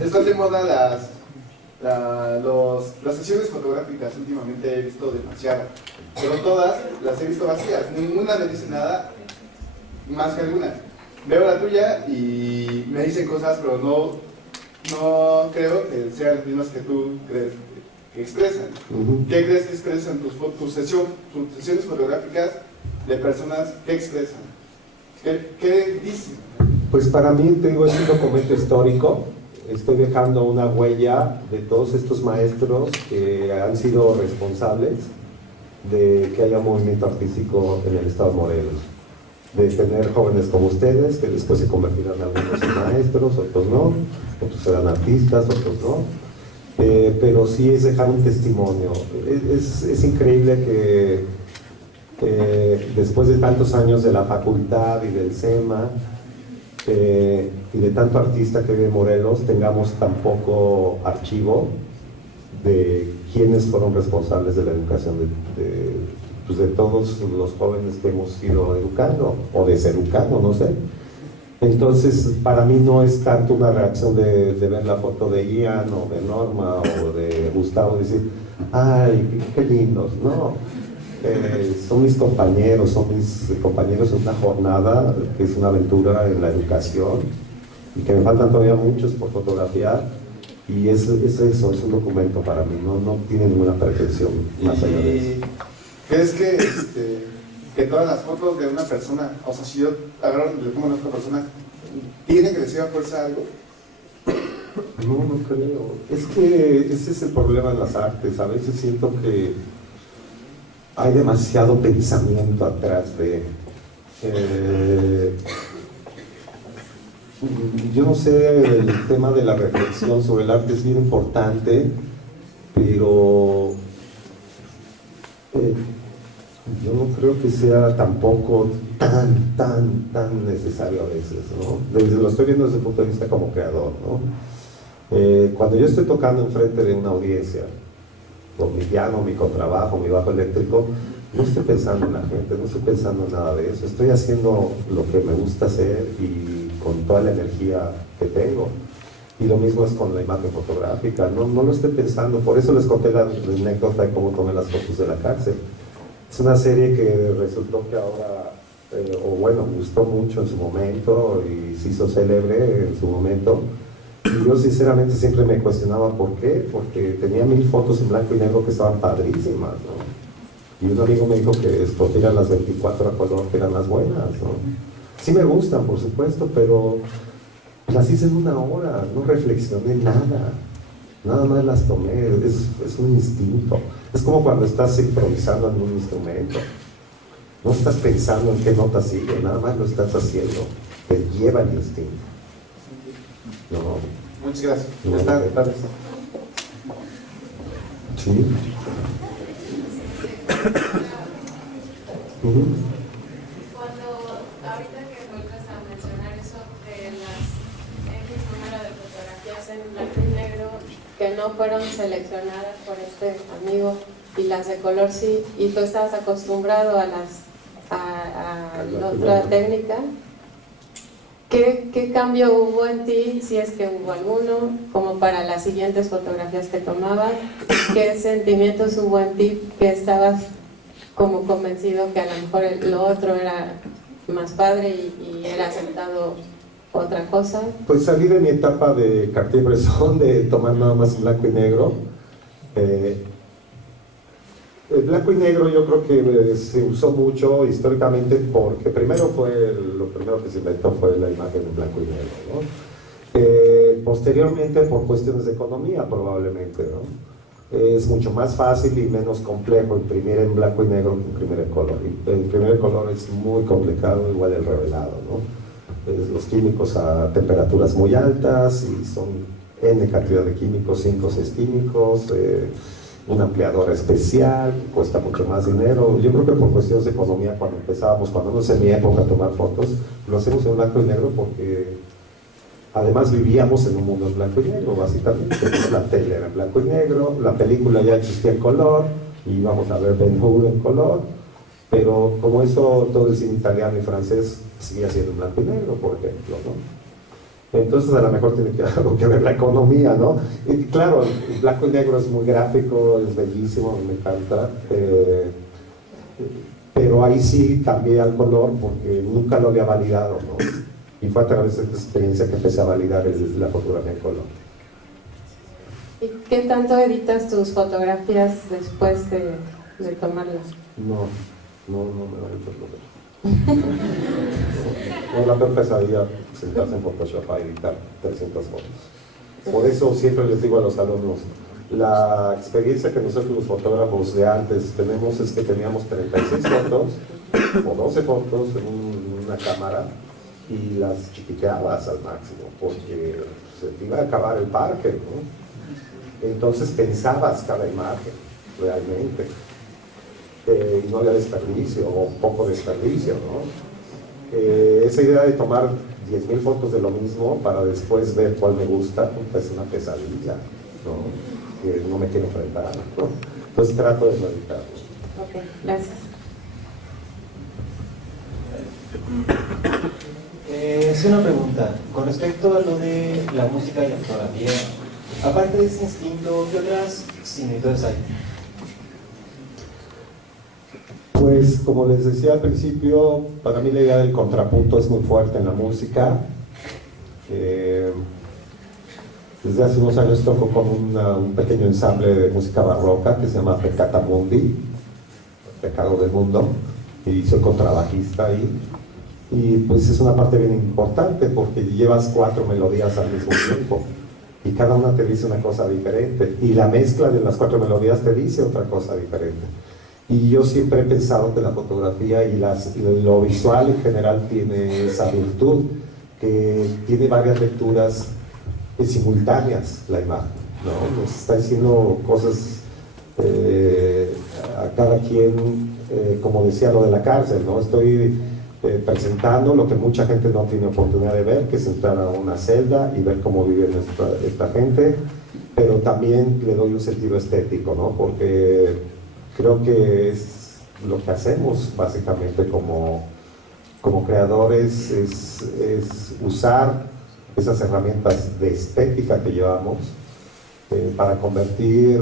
Están de moda las sesiones fotográficas. Últimamente he visto demasiadas, pero todas las he visto vacías. Ninguna me dice nada más que algunas. Veo la tuya y me dicen cosas, pero no creo que sean las mismas que tú crees que expresan. ¿Qué crees que expresan tus sesiones fotográficas de personas que expresan? ¿Qué dicen? Pues para mí, te digo, es un documento histórico. Estoy dejando una huella de todos estos maestros que han sido responsables de que haya movimiento artístico en el estado de Morelos. De tener jóvenes como ustedes, que después se convertirán algunos en maestros, otros no, otros serán artistas, otros no. Pero sí es dejar un testimonio. Es increíble que después de tantos años de la facultad y del SEMA y de tanto artista que vive en Morelos, tengamos tan poco archivo de quiénes fueron responsables de la educación pues de todos los jóvenes que hemos ido educando o deseducando, no sé. Entonces, para mí no es tanto una reacción de ver la foto de Ian o de Norma o de Gustavo y decir, ay, qué lindos, no. Son mis compañeros en una jornada que es una aventura en la educación y que me faltan todavía muchos por fotografiar, y es eso, es un documento para mí, no tiene ninguna pretensión más allá de eso. ¿Crees que todas las fotos de una persona, o sea, si yo agarro y le pongo a otra persona, tiene que decir a fuerza algo? No creo. Es que ese es el problema en las artes. A veces siento que hay demasiado pensamiento atrás de... yo no sé, el tema de la reflexión sobre el arte es bien importante, pero yo no creo que sea tampoco tan necesario a veces, ¿no? Lo estoy viendo desde el punto de vista como creador, ¿no? Cuando yo estoy tocando enfrente de una audiencia, con mi piano, mi contrabajo, mi bajo eléctrico, no estoy pensando en la gente, no estoy pensando en nada de eso. Estoy haciendo lo que me gusta hacer y con toda la energía que tengo. Y lo mismo es con la imagen fotográfica, no lo estoy pensando. Por eso les conté la anécdota de cómo tomé las fotos de la cárcel. Es una serie que resultó que ahora, gustó mucho en su momento y se hizo célebre en su momento. Y yo sinceramente siempre me cuestionaba por qué, porque tenía 1000 fotos en blanco y negro que estaban padrísimas, ¿no? Y un amigo me dijo que escogieran las 24 a color, que eran las buenas, ¿no? Sí me gustan, por supuesto, pero las hice en una hora, no reflexioné nada más las tomé, es un instinto. Es como cuando estás improvisando en un instrumento, no estás pensando en qué nota sigue, nada más lo estás haciendo, te lleva el instinto. No. Muchas gracias. No, Está. Sí. Cuando ahorita que vuelves a mencionar eso de las X número de fotografías en blanco y negro que no fueron seleccionadas por este amigo y las de color sí, y tú estabas acostumbrado a la otra técnica, ¿qué cambio hubo en ti, si es que hubo alguno, como para las siguientes fotografías que tomabas? ¿Qué sentimientos hubo en ti que estabas como convencido que a lo mejor lo otro era más padre y era aceptado otra cosa? Pues salí de mi etapa de Cartier-Bresson, de tomar nada más blanco y negro, El blanco y negro yo creo que se usó mucho históricamente porque primero lo primero que se inventó fue la imagen en blanco y negro, ¿no? Posteriormente por cuestiones de economía probablemente, ¿no? Es mucho más fácil y menos complejo imprimir en blanco y negro que imprimir en color. Imprimir en color es muy complicado, igual el revelado, ¿no? Los químicos a temperaturas muy altas y son N cantidad de químicos, 5 o 6 químicos, un ampliador especial, cuesta mucho más dinero. Yo creo que por cuestiones de economía, cuando empezábamos, cuando no sé en mi época a tomar fotos, lo hacemos en blanco y negro porque además vivíamos en un mundo en blanco y negro, básicamente. La tele era en blanco y negro, la película ya existía en color, y íbamos a ver Ben Hur en color, pero como eso, todo el cine italiano y francés seguía siendo en blanco y negro, por ejemplo, ¿no? Entonces a lo mejor tiene algo que ver la economía, ¿no? Y claro, el blanco y negro es muy gráfico, es bellísimo, me encanta, pero ahí sí cambié al color porque nunca lo había validado, ¿no? Y fue a través de esta experiencia que empecé a validar la fotografía en color. ¿Y qué tanto editas tus fotografías después de tomarlas? No me da el problema. No, la peor pesadilla sentarse en Photoshop a editar 300 fotos. Por eso siempre les digo a los alumnos, la experiencia que nosotros los fotógrafos de antes tenemos es que teníamos 36 fotos o 12 fotos en una cámara y las chiquiteabas al máximo porque se te iba a acabar el parque, ¿no? Entonces pensabas cada imagen realmente. Y no había desperdicio o poco desperdicio, ¿no? Esa idea de tomar 10.000 fotos de lo mismo para después ver cuál me gusta, pues es una pesadilla, ¿no? Que no me quiero enfrentar, ¿no? Entonces trato de no evitarlo. Ok, gracias. Es una pregunta con respecto a lo de la música y la fotografía. Aparte de ese instinto, ¿qué otras similitudes hay? Pues como les decía al principio, para mí la idea del contrapunto es muy fuerte en la música. Desde hace unos años toco con un pequeño ensamble de música barroca que se llama Peccata Mundi, Pecado del Mundo, y soy contrabajista ahí. Y pues es una parte bien importante porque llevas 4 melodías al mismo tiempo y cada una te dice una cosa diferente y la mezcla de las 4 melodías te dice otra cosa diferente. Y yo siempre he pensado que la fotografía y lo visual en general tiene esa virtud, que tiene varias lecturas simultáneas la imagen, ¿no? Nos está diciendo cosas a cada quien, como decía lo de la cárcel, ¿no? Estoy presentando lo que mucha gente no tiene oportunidad de ver, que es entrar a una celda y ver cómo vive esta gente, pero también le doy un sentido estético, ¿no? Porque creo que es lo que hacemos básicamente como creadores, es usar esas herramientas de estética que llevamos para convertir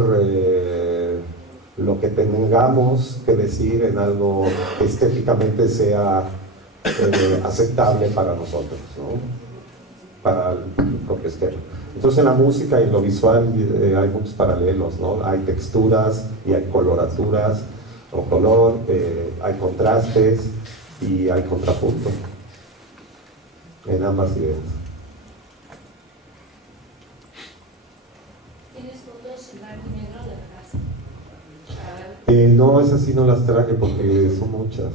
lo que tengamos que decir en algo que estéticamente sea aceptable para nosotros, ¿no? Para el propio esquema. Entonces en la música y en lo visual hay muchos paralelos, ¿no? Hay texturas y hay coloraturas o color, hay contrastes y hay contrapunto en ambas ideas. ¿Tienes fotos en blanco y negro de la casa? No, esas sí no las traje porque son muchas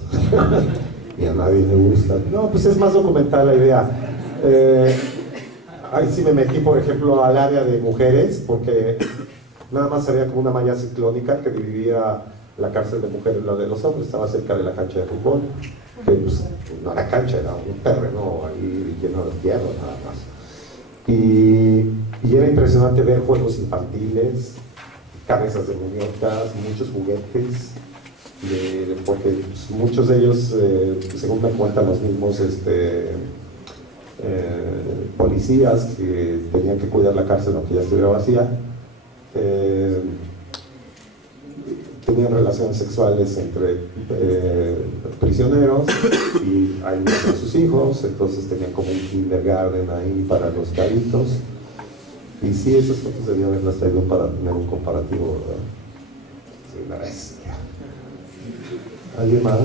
y a nadie le gusta. No, pues es más documental la idea. Ahí sí me metí, por ejemplo, al área de mujeres, porque nada más había como una malla ciclónica que dividía la cárcel de mujeres y la de los hombres, estaba cerca de la cancha de fútbol, que pues no era cancha, era un terreno ahí lleno de tierra nada más. Y era impresionante ver juegos infantiles, cabezas de muñecas, muchos juguetes, porque pues, muchos de ellos, según me cuentan los mismos policías que tenían que cuidar la cárcel aunque ya estuviera vacía, tenían relaciones sexuales entre prisioneros y ahí nacían sus hijos, entonces tenían como un kindergarten ahí para los chavitos. Y sí, esas fotos debía haberlas traído para tener un comparativo, ¿verdad? soy una bestia. ¿Alguien más?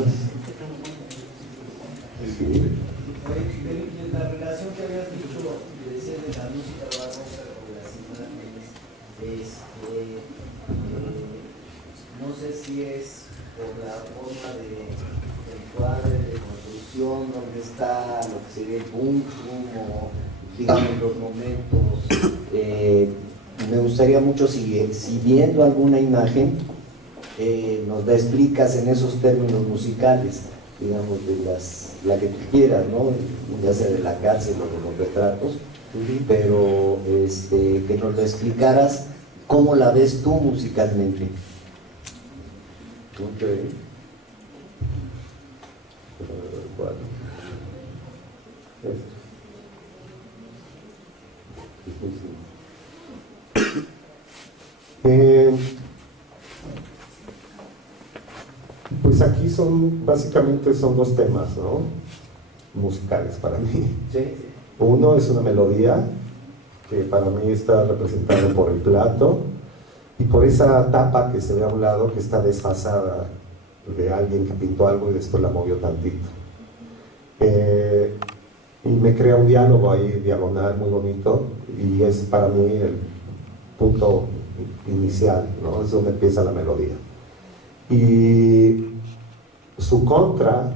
Sí. De la relación que habías dicho, que decías de la música barroca con las imágenes, no sé si es por la forma del cuadro, de construcción, donde está lo que sería el bunkrum o digamos los momentos. Me gustaría mucho si viendo alguna imagen nos la explicas en esos términos musicales, digamos de la que tú quieras, ¿no? Ya sea de la cárcel o de los retratos, pero que nos lo explicaras cómo la ves tú musicalmente. Ok. Bueno. Pues aquí básicamente son dos temas, ¿no? Musicales para mí. Sí. Uno es una melodía que para mí está representada por el plato y por esa tapa que se ve a un lado que está desfasada de alguien que pintó algo y después la movió tantito. Y me crea un diálogo ahí diagonal muy bonito y es para mí el punto inicial, ¿no? Es donde empieza la melodía. Y su contra,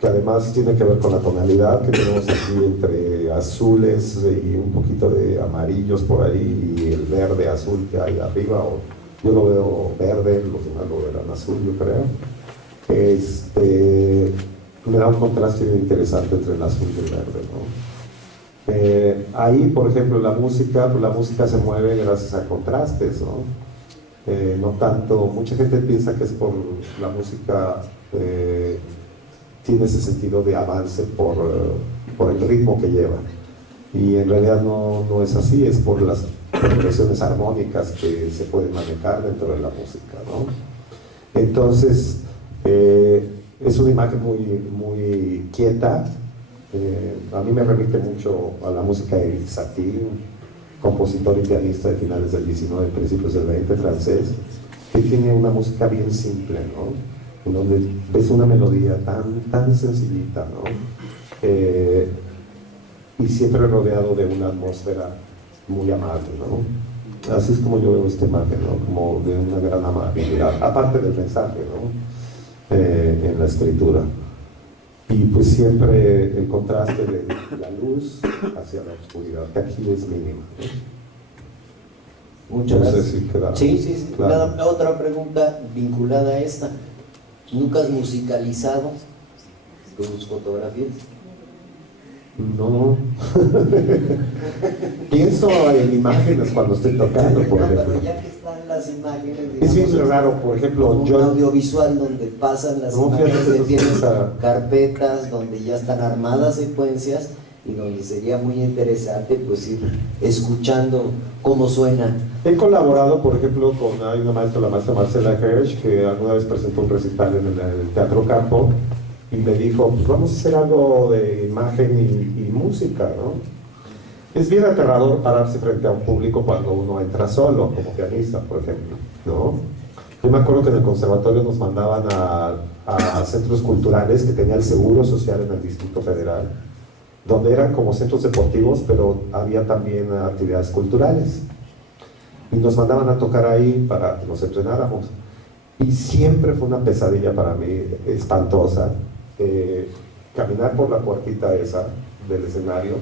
que además tiene que ver con la tonalidad que tenemos aquí entre azules y un poquito de amarillos por ahí y el verde azul que hay arriba, o yo lo veo verde, los demás lo verán azul, yo creo. Me da un contraste bien interesante entre el azul y el verde, ¿no? Ahí, por ejemplo, la música se mueve gracias a contrastes, ¿no? No tanto, mucha gente piensa que es por la música, tiene ese sentido de avance por el ritmo que lleva, y en realidad no es así, es por las progresiones armónicas que se pueden manejar dentro de la música, ¿no? Entonces, es una imagen muy quieta. A mí me remite mucho a la música de Erik Satie, compositor y pianista de finales del 19 y principios del 20, francés, que tiene una música bien simple, ¿no? En donde ves una melodía tan sencillita, ¿no? Y siempre rodeado de una atmósfera muy amable, ¿no? Así es como yo veo esta imagen, ¿no? Como de una gran amabilidad, aparte del mensaje, ¿no? En la escritura. Y pues siempre el contraste de la luz hacia la oscuridad, que aquí es mínimo, ¿no? Muchas gracias. Si queda Sí. claro. La otra pregunta vinculada a esta. ¿Nunca has musicalizado tus fotografías? No. Pienso en imágenes cuando estoy tocando, por ejemplo. Pero ya que están las imágenes, Es digamos, bien raro, por ejemplo, un audiovisual donde pasan las imágenes, fíjate, que tienen esa- carpetas donde ya están armadas secuencias y donde sería muy interesante pues ir escuchando cómo suena. He colaborado, por ejemplo, hay una maestra, la maestra Marcela Hersch, que alguna vez presentó un recital en el Teatro Campo y me dijo, pues vamos a hacer algo de imagen y música, ¿no? Es bien aterrador pararse frente a un público cuando uno entra solo, como pianista, por ejemplo, ¿no? Yo me acuerdo que en el conservatorio nos mandaban a centros culturales que tenía el Seguro Social en el Distrito Federal, donde eran como centros deportivos, pero había también actividades culturales. Y nos mandaban a tocar ahí para que nos entrenáramos. Y siempre fue una pesadilla para mí, espantosa, caminar por la puertita esa del escenario,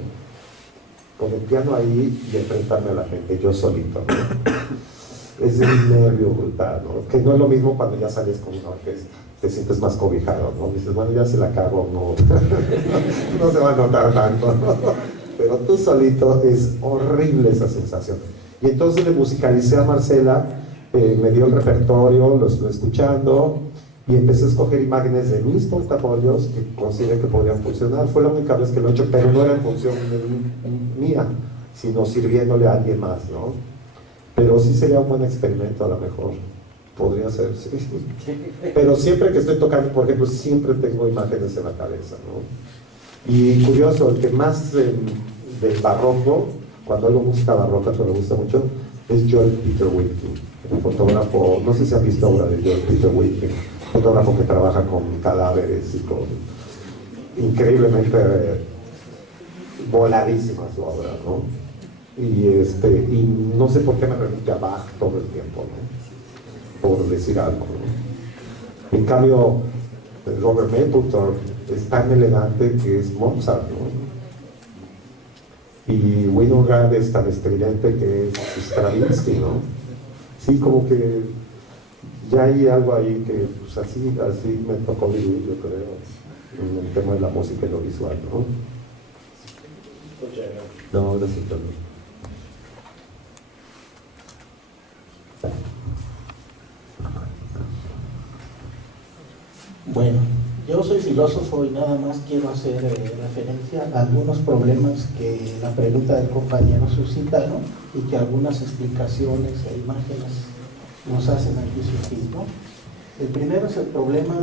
con el piano ahí y enfrentarme a la gente, yo solito, ¿no? Es un nervio brutal, ¿no? Que no es lo mismo cuando ya sales con una orquesta, te sientes más cobijado, ¿no? Dices, bueno, ya se la cago, no, no se va a notar tanto, ¿no? Pero tú solito es horrible esa sensación. Y entonces le musicalicé a Marcela, me dio el repertorio, lo estuve escuchando y empecé a escoger imágenes de mis portafolios que consideré que podrían funcionar. Fue la única vez que lo he hecho, pero no era en función mía, sino sirviéndole a alguien más, ¿no? Pero sí sería un buen experimento, a lo mejor. Podría ser, sí. Pero siempre que estoy tocando, por ejemplo, siempre tengo imágenes en la cabeza, ¿no? Y curioso, el que más del barroco, cuando hago música barroca, que me gusta mucho, es Joel Peter Wilkie. el fotógrafo, no sé si han visto obra de George Peter Whitney, fotógrafo que trabaja con cadáveres y con increíblemente voladísima su obra, ¿no? Y no sé por qué me remite a Bach todo el tiempo, ¿no? Por decir algo, ¿no? En cambio, Robert Mapplethorpe es tan elegante que es Mozart, ¿no? Y Winograd es tan estridente que es Stravinsky, ¿no? Sí, como que ya hay algo ahí que pues así me tocó vivir, yo creo, en el tema de la música y lo visual, ¿no? No, gracias. Bueno, yo soy filósofo y nada más quiero hacer referencia a algunos problemas que la pregunta del compañero suscita, ¿no? Y que algunas explicaciones e imágenes nos hacen aquí surgir, ¿no? El primero es el problema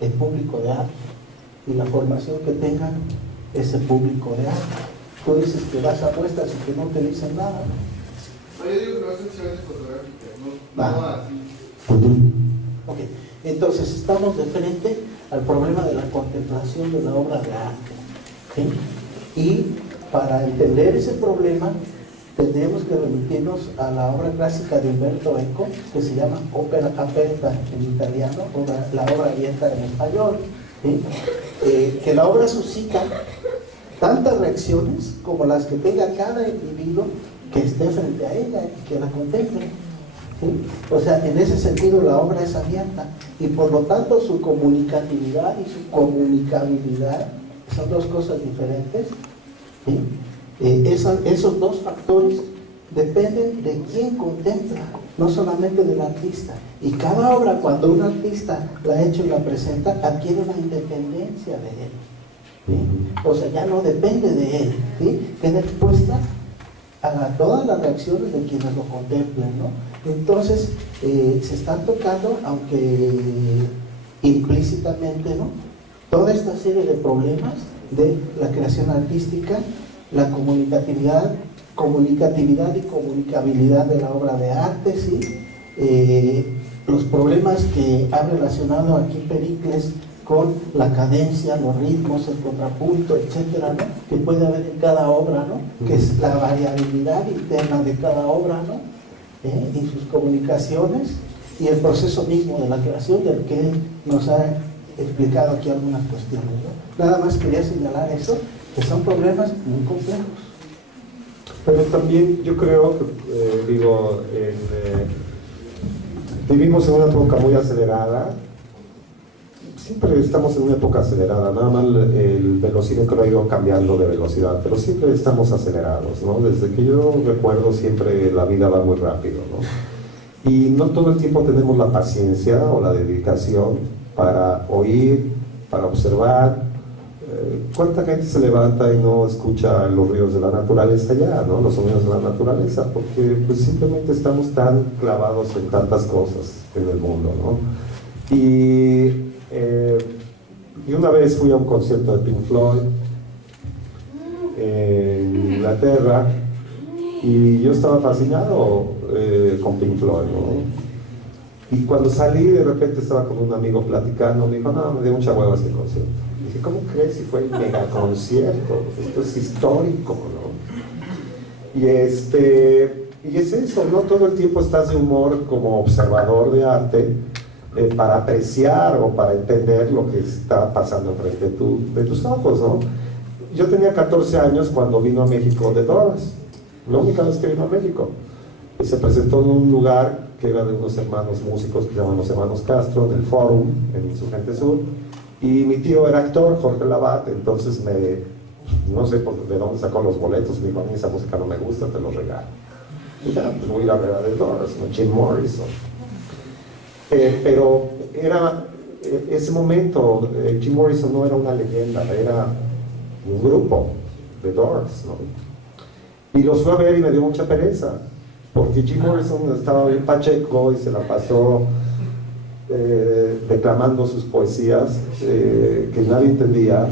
del público de arte y la formación que tenga ese público de arte. Tú dices que vas a muestras y que no te dicen nada. No, yo digo que no hacen sesiones fotográficas, no así. Ok, entonces estamos de frente al problema de la contemplación de la obra de arte, ¿sí? Y para entender ese problema tendríamos que remitirnos a la obra clásica de Umberto Eco, que se llama Opera Aperta en italiano, o la obra abierta en español, ¿sí? Que la obra suscita tantas reacciones como las que tenga cada individuo que esté frente a ella y que la contemple, ¿sí? O sea, en ese sentido la obra es abierta y por lo tanto su comunicatividad y su comunicabilidad son dos cosas diferentes, ¿sí? Esos dos factores dependen de quién contempla, no solamente del artista. Y cada obra, cuando un artista la ha hecho y la presenta, adquiere una independencia de él, ¿sí? O sea, ya no depende de él, ¿sí? Queda expuesta a todas las reacciones de quienes lo contemplen, ¿no? Entonces, se están tocando, aunque implícitamente, ¿no?, toda esta serie de problemas de la creación artística, la comunicatividad y comunicabilidad de la obra de arte, ¿sí? Los problemas que ha relacionado aquí Pericles con la cadencia, los ritmos, el contrapunto, etcétera, ¿no?, que puede haber en cada obra, ¿no?, que es la variabilidad interna de cada obra, ¿no?, y sus comunicaciones, y el proceso mismo de la creación, del que nos ha explicado aquí algunas cuestiones, ¿no? Nada más quería señalar eso, que son problemas muy complejos. Pero también yo creo que, vivimos en una época muy acelerada. Siempre estamos en una época acelerada, nada más el velocímetro ha ido cambiando de velocidad, pero siempre estamos acelerados, ¿no? Desde que yo recuerdo siempre la vida va muy rápido, ¿no? Y no todo el tiempo tenemos la paciencia o la dedicación para oír, para observar. ¿Cuánta gente se levanta y no escucha los ruidos de la naturaleza ya, ¿no?, los sonidos de la naturaleza? Porque pues simplemente estamos tan clavados en tantas cosas en el mundo, ¿no? Y una vez fui a un concierto de Pink Floyd en Inglaterra y yo estaba fascinado con Pink Floyd, ¿no? Y cuando salí, de repente estaba con un amigo platicando, me dijo, no, me dio mucha hueva este concierto. Dije, ¿cómo crees? Si fue el mega concierto, esto es histórico, ¿no? Y es eso, no todo el tiempo estás de humor como observador de arte para apreciar o para entender lo que está pasando frente de tus ojos, ¿no? Yo tenía 14 años cuando vino a México The Doors, la única vez que vino a México, y se presentó en un lugar que era de unos hermanos músicos que se llaman los hermanos Castro, en el Forum, en Insurgente Sur. Y mi tío era actor, Jorge Labat, entonces no sé de dónde sacó los boletos, me dijo, a mí esa música no me gusta, te los regalo. Y ya, pues voy a ir a ver a The Doors, ¿no? Jim Morrison. Pero era ese momento, Jim Morrison no era una leyenda, era un grupo, The Doors, ¿no? Y los fui a ver y me dio mucha pereza, porque Jim Morrison estaba bien pacheco y se la pasó declamando sus poesías que nadie entendía,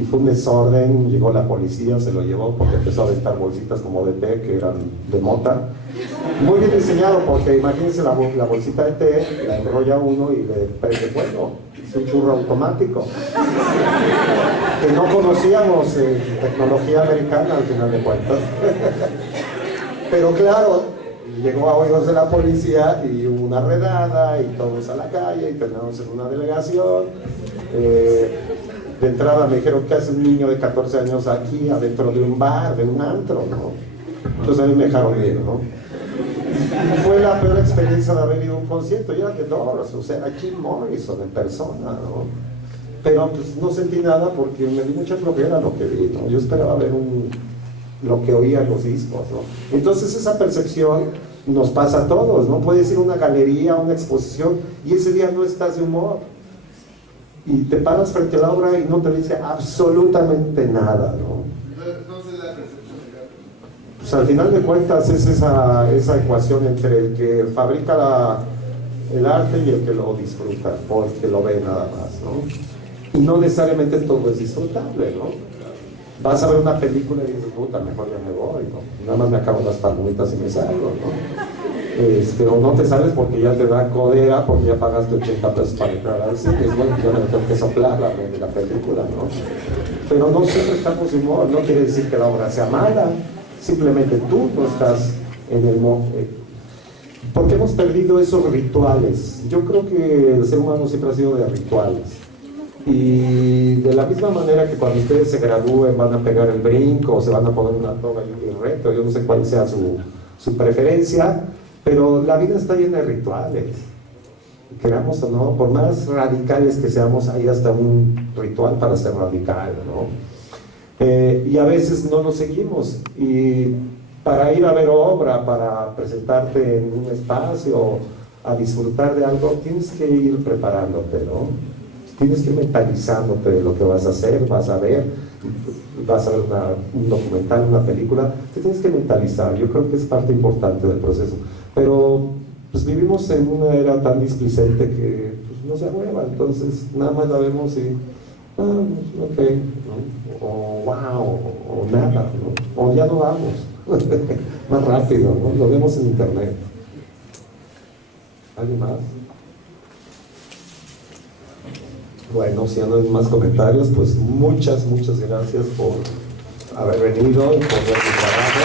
y fue un desorden, llegó la policía, se lo llevó porque empezó a aventar bolsitas como de té que eran de mota. Muy bien diseñado porque imagínense la bolsita de té, la enrolla uno y le prende fuego. Es un churro automático. Que no conocíamos tecnología americana al final de cuentas. Pero claro, llegó a oídos de la policía y hubo una redada y todos a la calle y terminamos en una delegación. De entrada me dijeron, ¿qué hace un niño de 14 años aquí adentro de un bar, de un antro? ¿No? Entonces a mí me dejaron ir, ¿no? Fue la peor experiencia de haber ido a un concierto, ya de Doors, o sea, a Jim Morrison en persona, ¿no? Pero pues no sentí nada porque me di mucha flojera lo que vi, ¿no? Yo esperaba ver lo que oía en los discos, ¿no? Entonces esa percepción nos pasa a todos, ¿no? Puedes ir a una galería, a una exposición y ese día no estás de humor y te paras frente a la obra y no te dice absolutamente nada, ¿no? Entonces la percepción de arte. Pues al final de cuentas es esa ecuación entre el que fabrica el arte y el que lo disfruta o el que lo ve nada más, ¿no? Y no necesariamente todo es disfrutable, ¿no? Vas a ver una película y dices, puta, mejor ya me voy, ¿no? Nada más me acabo las palomitas y me salgo, ¿no? O no te sales porque ya te da codera, porque ya pagaste 80 pesos para entrar al cine, es bueno, ya me tengo que soplar la película, ¿no? Pero no siempre estamos de humor, no quiere decir que la obra sea mala, simplemente tú no estás en el porque hemos perdido esos rituales. Yo creo que el ser humano siempre ha sido de rituales. Y de la misma manera que cuando ustedes se gradúen van a pegar el brinco o se van a poner una toga y un reto, yo no sé cuál sea su preferencia, pero la vida está llena de rituales, queramos o no, por más radicales que seamos, hay hasta un ritual para ser radical, ¿no? Y a veces no lo seguimos, y para ir a ver obra, para presentarte en un espacio, a disfrutar de algo, tienes que ir preparándote, ¿no? Tienes que ir mentalizándote de lo que vas a hacer, vas a ver un documental, una película, te tienes que mentalizar. Yo creo que es parte importante del proceso. Pero pues vivimos en una era tan displicente que pues, no se aprueba, entonces nada más la vemos y ok, ¿no? O wow, o nada, ¿no? O ya no vamos, más rápido, ¿no? Lo vemos en internet. ¿Alguien más? Bueno, si no hay más comentarios, pues muchas gracias por haber venido y por ver mi trabajo.